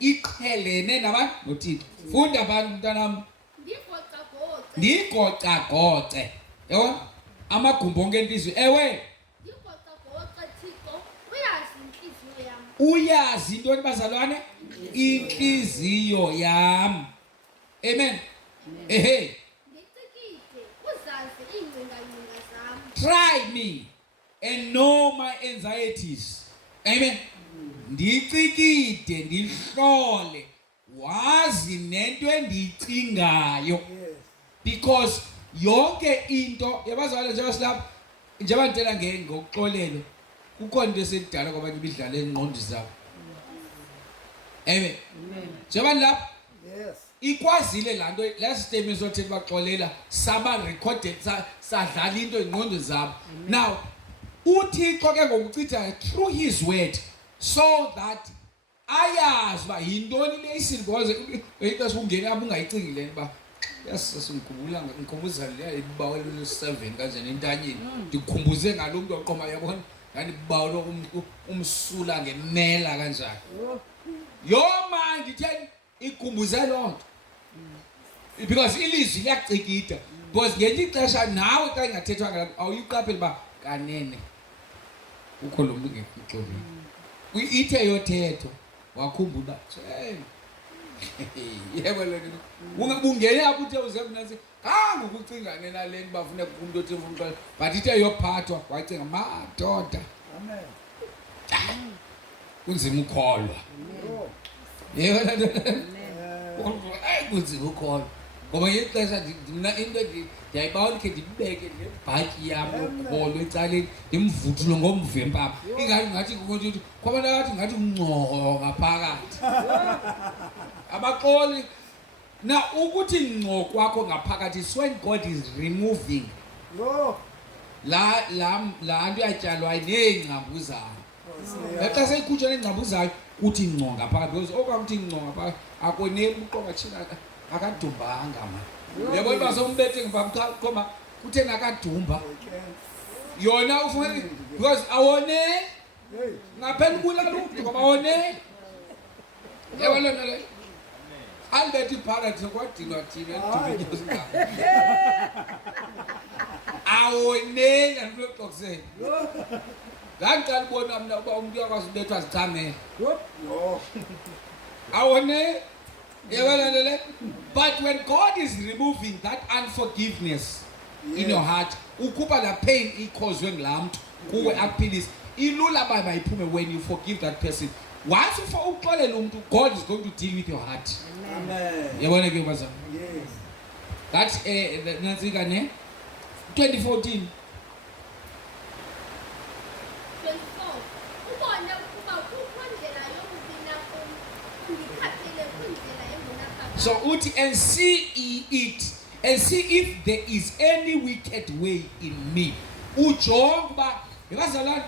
Iqhelene nabantu noThixo. Funda abantu mntanami. Ndigoca-goce. Yabona? Amagumbi onke enhliziyo. Ewe. Uyazi into bazalwane inhliziyo yami. Amen. Ehe. Try me and know my anxieties. Amen. Ndicikide ndihlole wazi nento endiyicingayo. Because yonke into yabazalwane njengoba silapha njengoba ngitela ngokuxolelo kukhona into esedala kwabanye bidlala engqondo zabo. Amen. Njengoba lapha Yes. ikwazile la nto la system ezothi baxolela saba recorded sadlala into engqondo zabo. Now uThixo ke ngokuchitha through his word so that ayazi ba yintoni leyisini because ixesha ungena apho ungayicingile ba yasesimkhumbula ngikhumbuzana le ibawelo le7 kanje nentanyeni ndikhumbuze ngalomntu oqoma yabona ngani ibawelo umsula ngemela kanjani yo man ngitheni ikhumbuze lonto because ilizwi liyacikida because ngenye ixesha nawe xa ingathethwa ngalo awuyiqapheli ba kanene ukho lo muntu ngekuxolile ithe yothetho wakhumbula yebo lo ungabungena apho uthe uze mnansi ngokucingane naleni bafuna umuntu othi ufuna but ithe yophathwa wacinga madoda. Amen. Kunzima ukholwa. Yebo kunzima ukholwa ngoba ngexesha mina into ndiyayibawela ke ndibeke lebhatyi yami yokholwa ecaleni ndimvuthulo ngomvempapha ingathi ukuthi kwabantu abathi ngathi ungcoho ngaphakathi abaxoli na ukuthi ngco kwakho ngaphakathi is when God is removing la nto yatyalwayo neengcambuzayo. Xa seyikhutshwa neengcambuzayo uthi ngco ngaphakathi because okwakuthi ngco ngaphakathi akoneli uqonga thina akadumbanga man. Yabona basombethe ngibamkhoma kuthena akadumba. Yona ufuna because awone Hey. ngaphendula lutho ngoba awone. Yabona le. Albert iParrot kwadinwa thina edubini. Awone nanloxoxeni. Ngaqala ubona mina uba umuntu uyakwazi ubethwa zichamela. Yo. Awone. Yabona le. But when God is removing that unforgiveness in your heart, ukhupha la pain icaused ngilamuntu kuwe akuphilisa. Ilula bayiphume when you forgive that person. Once you uxolela umuntu, God is going to deal with your heart. Amen. Yabona ke bazama. Yes. That nantsika ne 2014 24 ubone ukuba kukho ndlela yokubina undithathele kwindlela engenakho. so uthi and see it and see if there is any wicked way in me. Ujonge ba yabazalana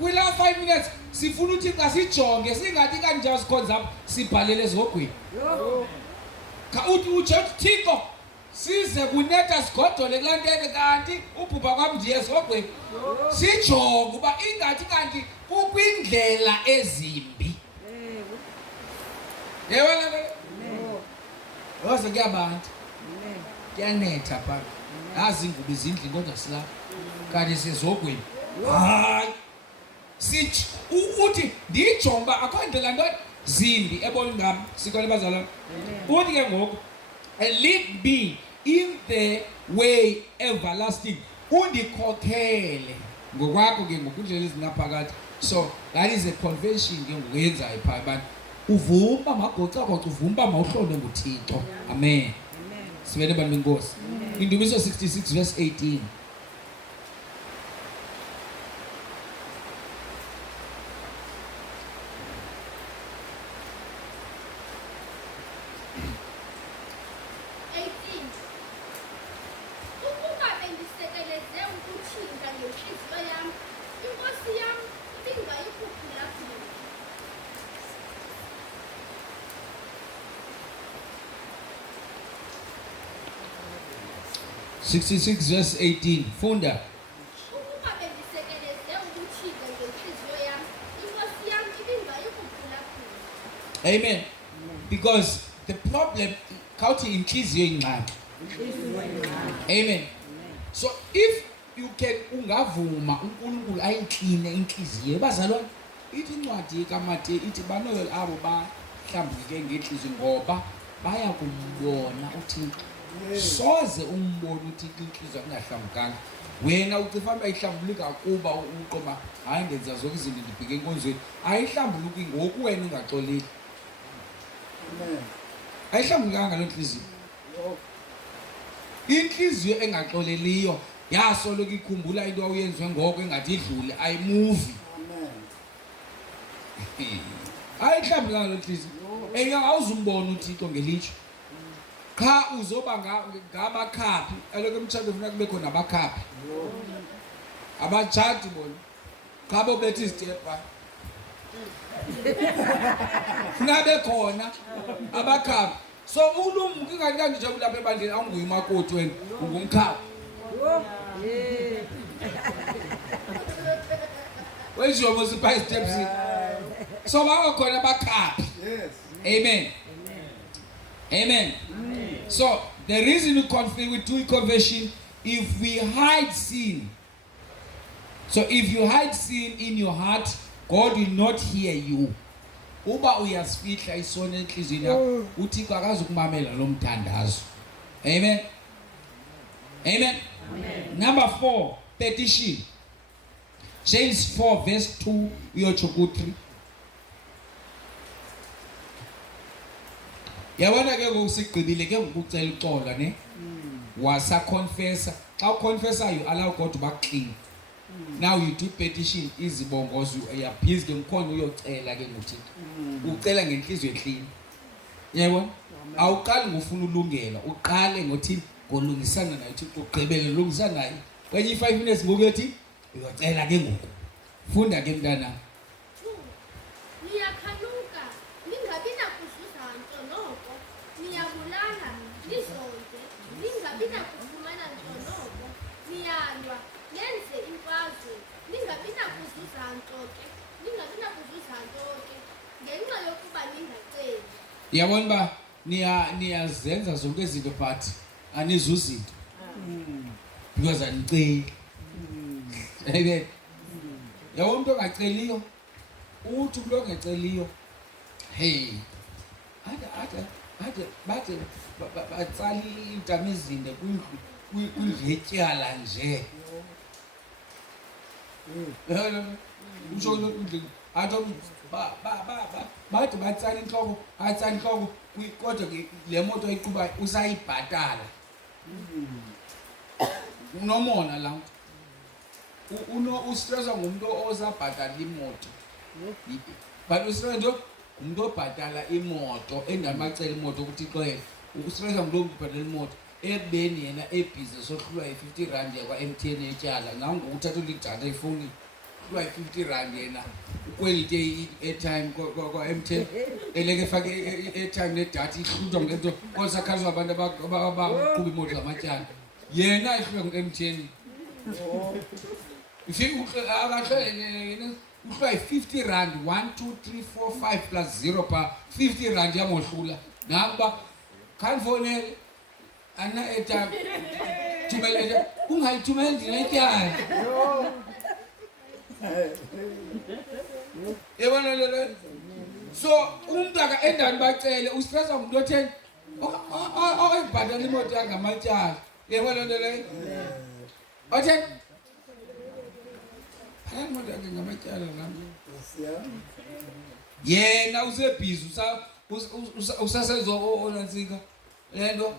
kwila 5 minutes sifuna uthi xa sijonge singathi kanje sikhonza sibhalele ezogwini. Ka uthi uJohn Thixo size kunetha sigodole kulantene kanti ubhubha kwami ndiye ezogwini. Sijonge uba ingathi kanti ukwindlela ezimbi. Yabona ke? Waze kuyabantu. Kuyanetha pha. Yazi ingubo izindli kodwa silapha. Kanti sezogwini. Hayi. Sithi uthi ndijonga akho ndlela nto zimbi ebona ngami sikole bazalwana. Uthi ke ngoku and lead me in the way everlasting. Undikhokhele ngokwakho ke ngokundlela ezinaphakathi. So that is a convention ke ngokuyenzayo pha abantu. Uvumba magoca goca uvumba mawuhlonde nguThixo. Amen. Sibene bantu benkosi. Indumiso 66 verse 18. Ukuba bendisekeleze ukuthinta ngenhliziyo yam, inkosi yam ibingayikhuphula kuyo. 66 verse 18. Funda. Ukuba bendisekeleze ukuthinta ngenhliziyo yam, inkosi yam ibingayikhuphula kuyo. Amen. Because the problem khawuthi inhliziyo ingxaki. Amen. So if you can ungavuma uNkulunkulu ayikline inhliziyo bazalwane ithi incwadi kaMathe ithi banoyo abo bahlambuluke ngenhliziyo ngoba baya kumbona uThixo. Soze umbone uThixo inhliziyo engahlambukanga. Wena ucifana ayihlambuluka kuba uqoma hayi ngenza zonke izinto ndibheke enkonzweni ayihlambuluki ngoku wena ungaxoleli. Amen. Ayihlambulukanga lo nhliziyo. Yo. Inhliziyo engaxoleliyo yasoloko ikhumbula into awuyenziwe ngoko engathi idlule ayimuvi. Amen. Ayihlambulukanga lo nhliziyo. Engawuzumbona uThixo ngelitsho. Cha uzoba ngabakhaphi aloko emtshado ufuna kube khona abakhaphi. Yo. Abajadi bona. Cha bobethi istepa. Funa bekhona abakhaphi. So ulumki kanti kanti nje lapha ebandleni awunguyi makoti wena ungumkhaphi. Where's your most spice steps? So bakhona abakhaphi. Yes. Amen. Amen. So the reason we confess, we do confession, if we hide sin. So if you hide sin in your heart, God will not hear you. Uba uyasifihla isono enhliziyweni yakho, uThixo akazukumamela lo mthandazo. Amen. Amen. Number 4, petition. James 4 verse 2 uyotsho ku-3. Yabona ke ngokusigqibile ke ngokucela uxolo ne wasa confessa xa uconfessa you allow God to back clean. Now you do petition izibongozo uyaphiza ke mkhonto uyocela ke ngoThixo ucela ngenhliziyo eclean. Yebo awuqali ngofuna ulungela uqale ngothi ngolungisana naye uThixo ugqibele ulungisana naye kwenye 5 minutes ngokuthi uyocela ke ngoku funda ke mntana. Niyakhanuka ningabi nakuzuza nto noko niyabulala bambalwa nenze imfazwe ningabi nakuzuza nto ke ngenxa yokuba ningaceli. Yabona uba niyazenza zonke izinto but anizuzi into because aniceli. Amen. Yabona umuntu ongaceliyo uthi kulo ongaceliyo hey ade bathi batsala intamo ezinde kwindletyala nje. Usho ukuthi athi bathi batsala inhloko kodwa le moto oyiqubayo usayibhatala. Unomona la ustressa ngumuntu ozabhatala imoto but ustressa nje umuntu obhatala imoto endamacela imoto ukuthi ixele ustressa ngumuntu obhatala imoto ebeni yena ebhizi sohlulwa yi-50 rand yakwa MTN etyala ngangokuthatha uligada efoni hlulwa yi-50 rand yena ukwelite i-airtime kwa MTN eleke efake i-airtime nedatha ihlutwa ngento kosakhaliswa abantu abaqhuba imoto zamatyala yena ihlulwa ngu-MTN. Akahlele uhlwa yi-50 rand 1 2 3 4 5 plus 0 pa 50 rand yamohlula nakuba khandifonele ana-airtime thumele ungayithumeli ndinetyala. Yabona lelo so umuntu endani bacele ustressa ngumuntu otheni oyibhatala imoto yangamatyala. Yabona lelo otheni imoto yakhe ngamatyala yena usebhizi usasenza onantsika lento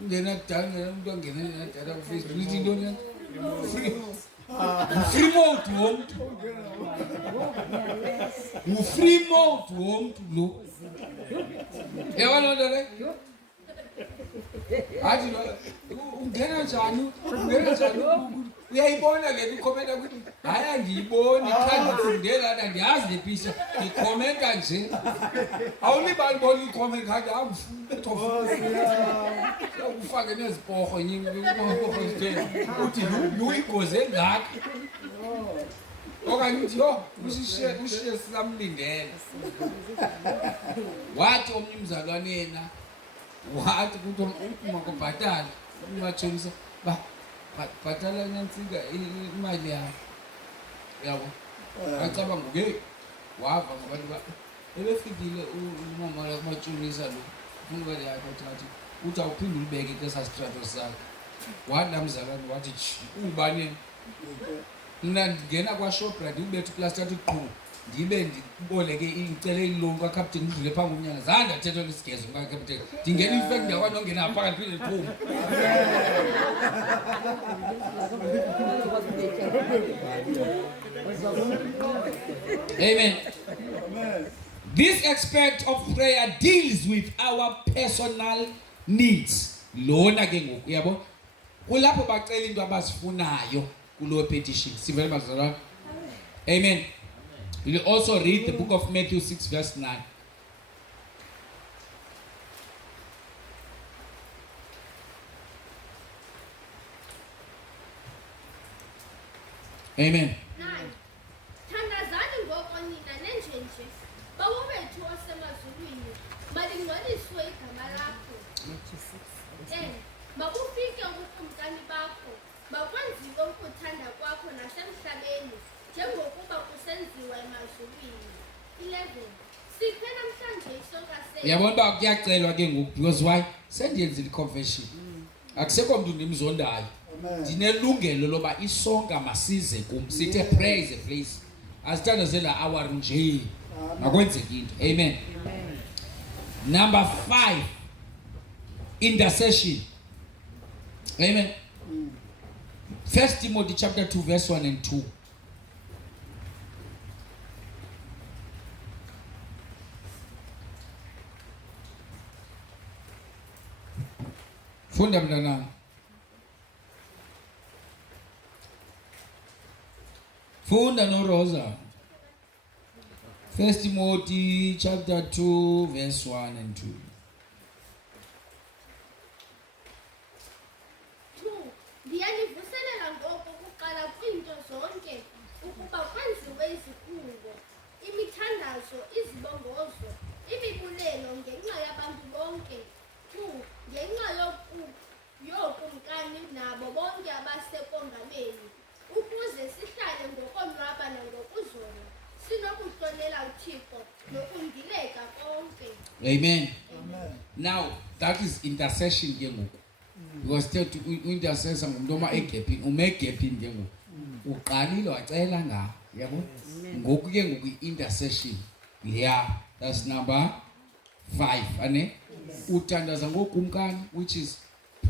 ungena kudala umuntu angena data kufacebook nithi into le free mode womuntu free mode womuntu lo. Yabona lento le athi ungena njani uyayibona le ukhomenta ukuthi hayi angiyiboni cha ngifundela andiyazi le pisha ngikhomenta nje awulibali bona ikhomenta kanti ufake neziporho uthi uyigoze ngakho okanye uthi yo ushiye sisamlindela. Wathi omnye umzalwane yena wathi ukuthi umakubhatala umatshonisa bhatala nantsika imali yakho yabo acabanga ke wava ngabantu ebefikile umama la kumatshonisa lo ufuna imali yakho uthi awuphinde ulibeke kwesastrato sakho. Wathi namzalwane wathi ubani mna ndingena kwaShoprite ubethe uplastati qhu ndibe ndiboleke icele ilonke kaCaptain udlule phambi komnyanga zange ndathetha lesigezo kaCaptain ndingena ifake ndiyakwazi nongena phakathi phinde ndiphume. Amen. This aspect of prayer deals with our personal needs. Lona ke ngoku yabo kulapho bacela into abazifunayo kulo petition. Sivele bazalwane. Amen. You will also read the book of Matthew 6 verse 9. Amen. Thandazani ngoko nina nenjenje bawethu osemazulwini malingcwaliswe igama lakho. Makufike ubukumkani bakho bakwenziwe ukuthanda kwakho nasemhlabeni njengokuba kusenziwa emazulwini. 11 siphe namhlanje isonka sethu. Yabona ba kuyacelwa ke ngoku because why sendiyenzile confession. Akusekho umuntu ndimzondayo. Ndinelungelo loba isonka masize kum sithe praise a place asithandazela hour nje makwenzeke into. Amen. Number 5, intercession. Amen. 1 Timothy chapter 2 verse 1 and 2. Funda mntanami. Funda no Rosa. 1 Timothy chapter 2 verse 1 and 2. bonke abasekongameni ukuze sihlale ngokonwaba nangokuzola sinokuxolela uThixo nokundileka konke. Amen. Amen. Now that is intercession ke ngoku. Because thethu intercessor ngumuntu oma egapini, uma egapini ke ngoku. Uqalile wacela nga, yabo? Ngoku ke ngoku intercession. Yeah, that's number 5, ane? Uthandaza ngokumkani, which is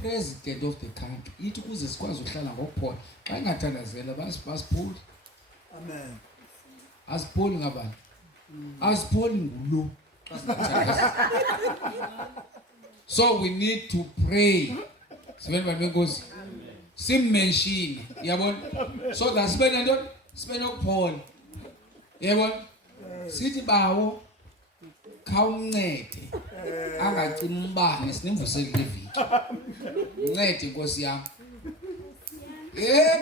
president of the country. Ithi kuze sikwazi uhlala ngokuphola. Xa ingathandazela basiphuli. Amen. Asipholi ngabani? Asipholi ngulo. So we need to pray. Sibeni banenkosi. Simmention, yabona? So that sibe nantoni? Sibe nokuphola. Yabona? Sithi bawo khawuncede. Angacima umbane sinemvuseli leviki. Uncede Nkosi yami.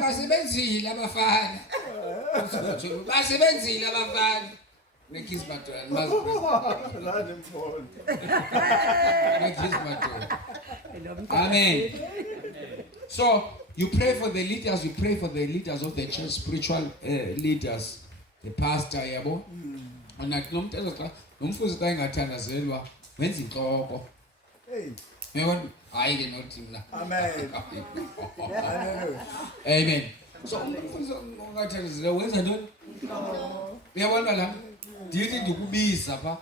Basebenzile abafana. Basebenzile abafana. Nekiss batona mazi. Lani mfolo. Nekiss batona. Amen. So you pray for the leaders, you pray for the leaders of the church, spiritual leaders, the pastor, yabo. Onathi nomthetho xa nomfuzi xa engathandazelwa wenza inhloko. Hey. Yabona? Hayi ke nothi mina. Amen. Hallelujah. Amen. So umfuzi ongathandazelwa wenza ntoni? Uyabona la? Ndithi ndikubiza pha.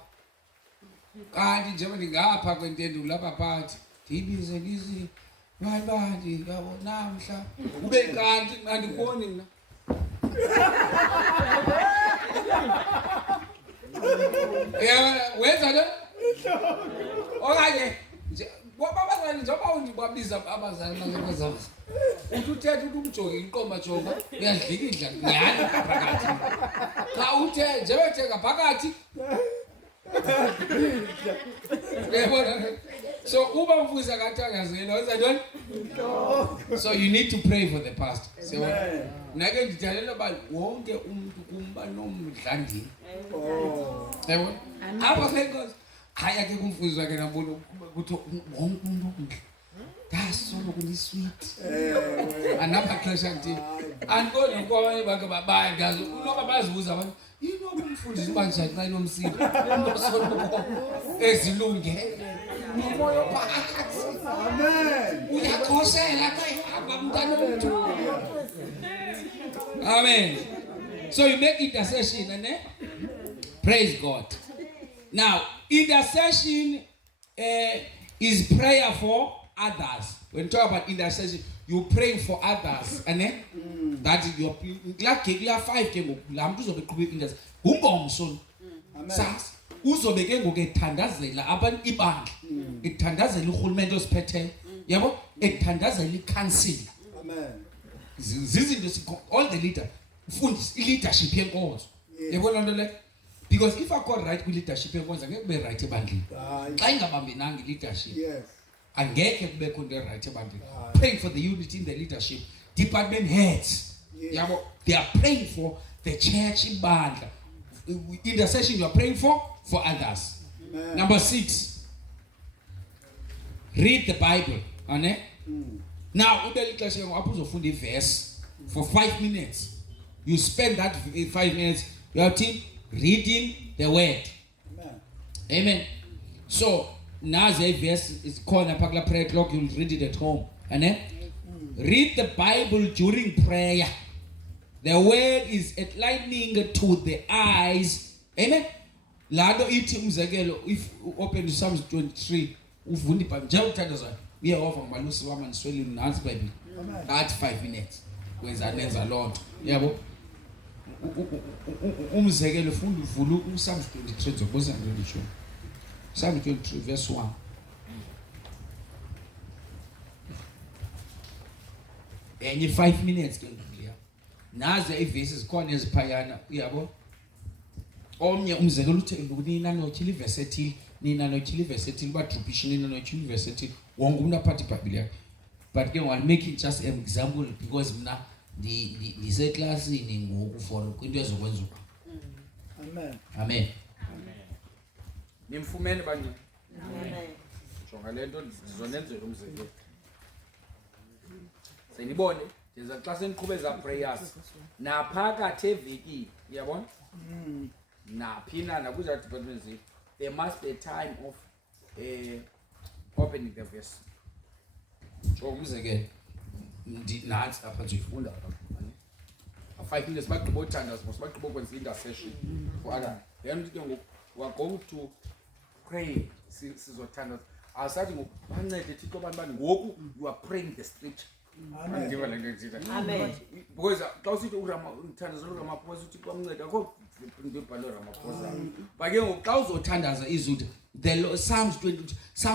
Kanti njengoba ndingapha kwentendulo lapha phakathi, ndibize ngizi Bani yabo namhla ube kanti andikuboni mina. Wenza lo? Okanye babazali njengoba undibabiza abazali bazali. Uthethe umjoki inqoma jonga uyadlikidla nyani phakathi. Xa uthe njebethe ngaphakathi. So uba mfuza kathandazela wenza ntoni? So you need to pray for the pastor. So nake ndithalela ba wonke umuntu kumba nomdlandini. Yebo. Apha kenkosi haya ke kumfuza ke nabona ukuthi wonke umuntu omhle. Dasolo kulisweet. Anapha xesha nti. Andikho kwabanye bakhe babaya ngazo unoba bazibuza abantu yini umfundisi banjani xa inomsindo umsolo ezilungele umoya phakathi. Amen. Uyakhosela xa ihamba mntana womntu. Amen. So you make intercession and praise God. Now intercession is prayer for others. When you talk about intercession, you pray for others, and that is your like you have 5 ke ngoku la muntu uzobe intercession ungomso. Sas uzobe ke ngoku ethandazela abantu ibandla, ethandazela uhulumende osiphethe, yabo, ethandazela icouncil. Amen. Zizinto all the leader ufundisa leadership yenkonzo. Yabona nto le? Because if I call right leadership yenkonzo ngeke kube right ebandleni. Xa ingabambenanga leadership. Yes. Angeke kubekho into right ebandleni. Praying for the unity in the leadership. Department heads. Yabo, they are praying for the church ibandla. Intercession you are praying for others. Amen. Number 6. Read the Bible. Ane? Now, ubeli xesha ngapha uzofunda iverse for 5 minutes. You spend that 5 minutes you are reading the word. Amen. Amen. So, nazi a verse is called a prayer clock, you'll read it at home. Ane? Read the Bible during prayer. The word is enlightening to the eyes. Amen. Lado iti umzekelo, if you open Psalms 23, ufunda ibhayibheli njalo uthandazwa uyehova ngamalusi wami niswele nansi ibhayibheli. That 5 minutes. Wenza nenza lonto. Yabo. Umzekelo ufunda uvula uPsalms 23 zokubuza ngisho. Psalm 23 verse 1. Enye 5 minutes ke ngiyaya. Nazi iverses khona eziphayana, uyabo? Omnye umzekelo uthi nina notyhila iverse ethile, nina notyhila iverse ethile, badrupishe nina notyhila iverse ethile. Wonke umuntu aphathe iBhayibheli yakhe. But ke I'll make it just an example because mina ndiseklasini ngoku for into ezokwenza. Amen. Amen. Nimfumene bani? Amen. Jonga lento sizonenzela umzekelo. senibone njengoba xa seniqhubeza prayers naphakathi evekini uyabona naphina nakuza department zethu there must be a time of opening the verse umzekelo ndinathi apha nje ufunda a 5 minutes bagqiba uthandaza bagqiba ukwenza intercession for other then uthi ngoku we are going to pray sizothandaza asathi ngokubancede Thixo bani ngoku you are praying the scripture. Amen. Ngiva le nto ethile. Amen. Because xa usithi uthandaza uRamaphosa uthi kwamnceda akho ngibhalo Ramaphosa. But ke ngoku xa uzothandaza izuthi the Lord, Psalm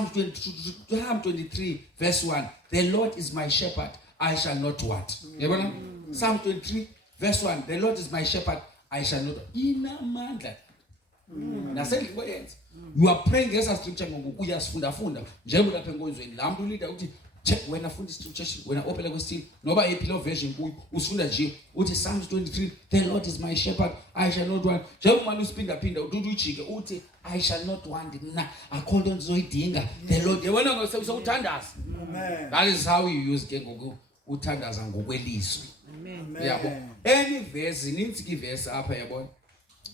23 verse 1, the Lord is my shepherd, I shall not want. Yabona? Psalm 23 verse 1, the Lord is my shepherd, I shall not. Inamandla. Nasengiyenza. You are praying ngesa scripture ngoku uyasifunda njengoba lapha enkonzweni la muntu leader uthi check wena funda iscripture wena opela kwesithini noba ipilo version kuyo usifunda nje uthi Psalms 23 the Lord is my shepherd I shall not want. Njengoba manje usiphinda uthi ujike uthi I shall not want mina akho nto ndizoyidinga the Lord yabona ngosewuthandaza. Amen. That is how you use ke ngoku uthandaza ngokwelizwi. Amen. Yabo any verse ininzi ki verse apha yabona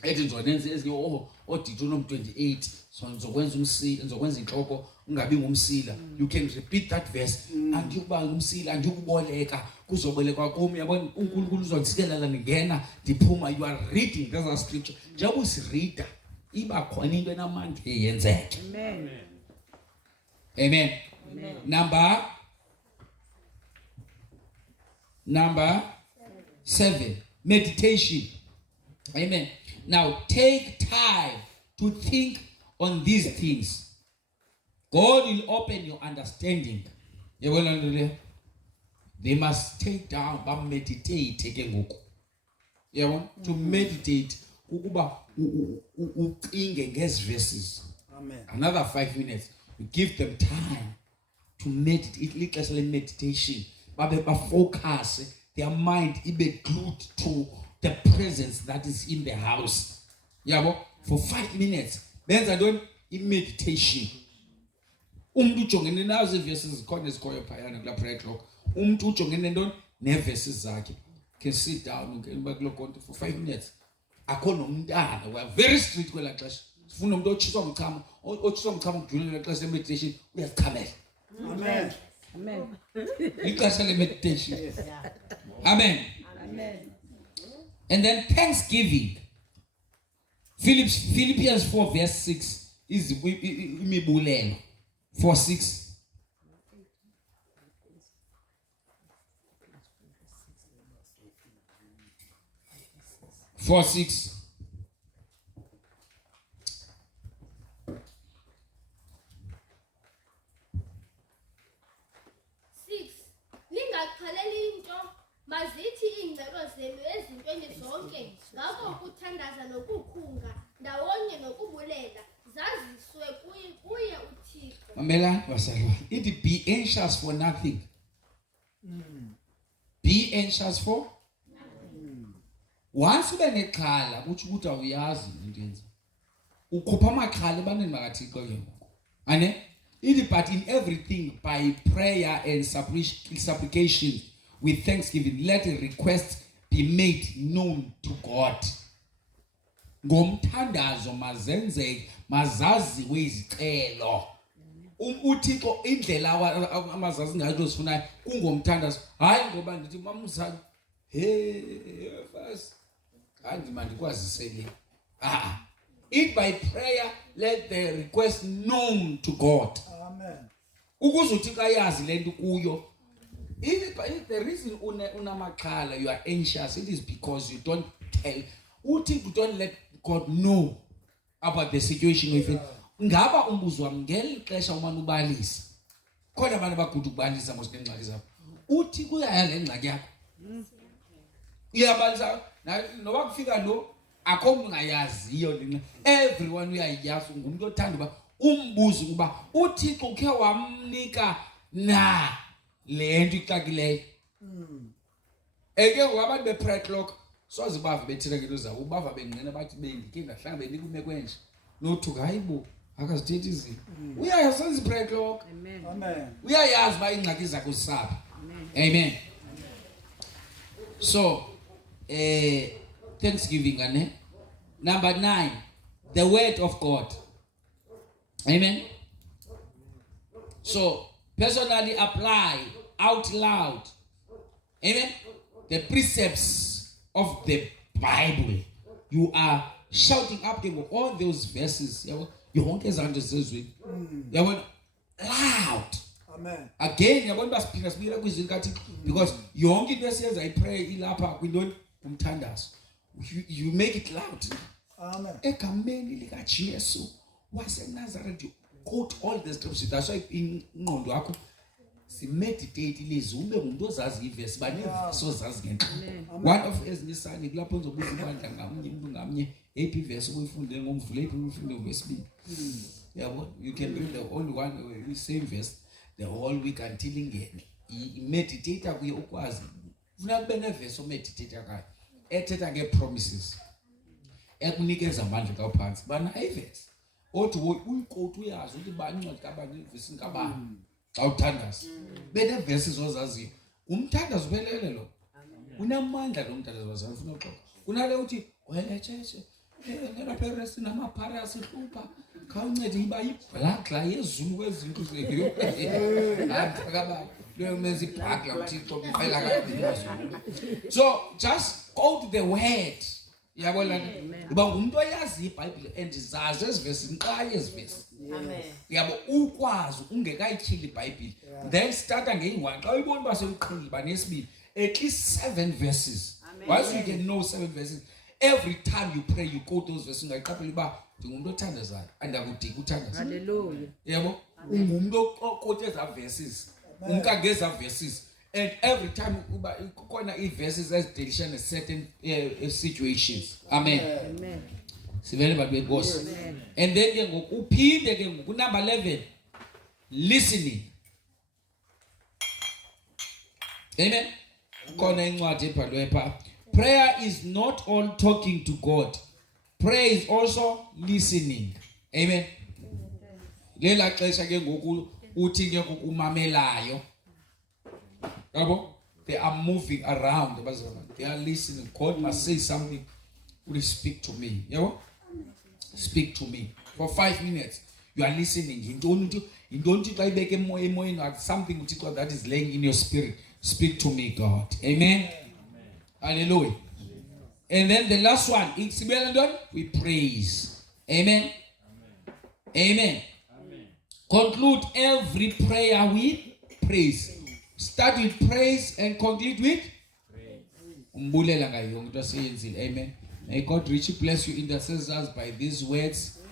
ethi nzonenze ezinye Deuteronomy 28 so ngizokwenza umsila ngizokwenza inhloko ungabi ngumsila you can repeat that verse and ukuba ngumsila and ukuboleka kuzobolekwa kumi yabona uNkulunkulu uzondisikelela ngena ndiphuma you are reading the scripture njengoba usireader iba khona into enamandla eyenzeke. Amen. Amen. Amen. Number 7 meditation. Amen. Now take time to think on these things. God will open your understanding. They must take down but meditate again. To meditate ukuba ucinge ngezi verses. Amen. Another 5 minutes. You give them time to meditate. It's like meditation. But they focus their mind ibe glued to the presence that is in the house. For 5 minutes. Benza ntoni meditation. Umuntu ujongene nazo iverses zikhona ezikhoyo phayana kula prayer clock. Umuntu ujongene ntoni neverses zakhe. Can sit down ungena bakulo konto for 5 minutes. Akho nomntana. We are very strict kwela xesha. Sifuna umuntu otshiswa umchamo, ukudlulela xesha meditation uyazichamela. Amen. Amen. Ixesha le meditation. Yeah. Amen. Amen. And then thanksgiving. Philippians 4 verse 6 is imibulelo. 4:6. Lingaqheleli into mazithi ingcebo zenu ezintweni zonke ngakho ukuthandaza nokukhunga ndawonye nokubulela zaziswe kuye uThixo. Mamela wasalwa. It be anxious for nothing. Be anxious for nothing. Once ube nexhala kuthi ukuthi awuyazi into yenza. Ukhupha amaxhala ebantwini bakaThixo ke ngoku. Ane? It but in everything by prayer and supplication with thanksgiving let a request be made known to God. Ngomthandazo mazenzeke mazaziwe izicelo. UThixo indlela amazazi ngayo sifunayo kungomthandazo hayi ngoba ndithi mamuzana fast kanti mandikwazisele it by prayer let the request known to God. Amen. Ukuze uThixo ayazi lento kuyo. If the reason unamaxhala you are anxious it is because you don't tell uThixo don't let God know about the situation with it. Ngaba umbuzo wami ngeli xesha umane ubalisa. Khona abantu abagudu ukubalisa ngosinengxaki zabo. Uthi kuyaya le ngxaki yakho. Uyabalisa noba kufika lo akho umuntu ngayaziyo lena. Everyone uyayazi ngumuntu othanda uba umbuzo kuba uThixo ukhe wamnika na lento ixakileyo. Eke ngabantu be prayer clock soze bave bethela ngento zawo ubava bengqina bathi bendike ngahlanga benika imeko enje nothuka hayibo akazithethi izinto uyayazi prayer clock. Amen. Amen. Uyayazi ba ingxaki zakho sisapha. Amen. So, Thanksgiving, ane? Number 9, the word of God. Amen. So, personally apply out loud. Amen. The precepts of the Bible. You are shouting up there with all those verses. You won't get understood. Loud. Amen. Again, you're going to speak because you only verses I pray ilapha kwindoni umthandazo. You make it loud. Amen. Egameni lika Jesu waseNazareth, quote all the scriptures. That's why in ingqondo yakho si meditate lezi ube umuntu ozazi iverse baneverse ozazi ngenxa. One of ezinisani kulapho uzobuza ibandla ngamnye umuntu ngamnye ephi verse uyifunde ngomvulo ephi uyifunde ngwesibili. Yabo, you can read the only one same verse the whole week until ingene. Meditate kuye ukwazi. Ufuna kube neverse omeditate kayo ethetha ngepromises. Ekunikeza amandla kaphansi bana iverse. Othi uyiquote uyazi ukuthi bancwadi kabani ivesi kabani. Xa uthandaza. Bene verses ozaziyo. Umthandazo uphelele lo. Unamandla lo mthandazo wazazi ufuna uxoxa. Kunale uthi wele cheche. Ngela parents namaphara sihlupha. Khawuncede iba yiblagla yezulu kwezinto zeyo. Akaba lo menzi ibhagla uThixo kuphela kabi. So just quote the word. Yabona uba umuntu oyazi iBhayibheli and zazi ezivesi nqaye ezivesi. Amen. Yabo ukwazi ungekayithili iBhayibheli. Then starta ngeyi1 xa uyibona baseyiqhiba nesibili at least 7 verses. Once you can know 7 verses, every time you pray you quote those verses ungayiqaphela uba ndingumuntu othandazayo andakudika uthandaza. Hallelujah. Yabo ungumuntu oquote eza verses. Unkangeza verses. And every time uba khona i-verses ezidelishana certain situations. Amen. Amen. Sivele bantu benkosi. And then ke ngoku uphinde ke ngoku number 11, listening. Amen. Khona incwadi ebhalwe pha. Prayer is not all talking to God. Prayer is also listening. Amen. Lela xesha ke ngoku uthi ke ngoku umamelayo. Yabo, they are moving around. They are listening. God must say something. Please speak to me. Yabo? Speak to me. For 5 minutes, you are listening. You don't like something that is laying in your spirit. Speak to me, God. Amen. Hallelujah. And then the last one, we praise. Amen. Amen. Conclude every prayer with praise. Start with praise and conclude with praise. Amen. May God richly bless you intercessors by these words.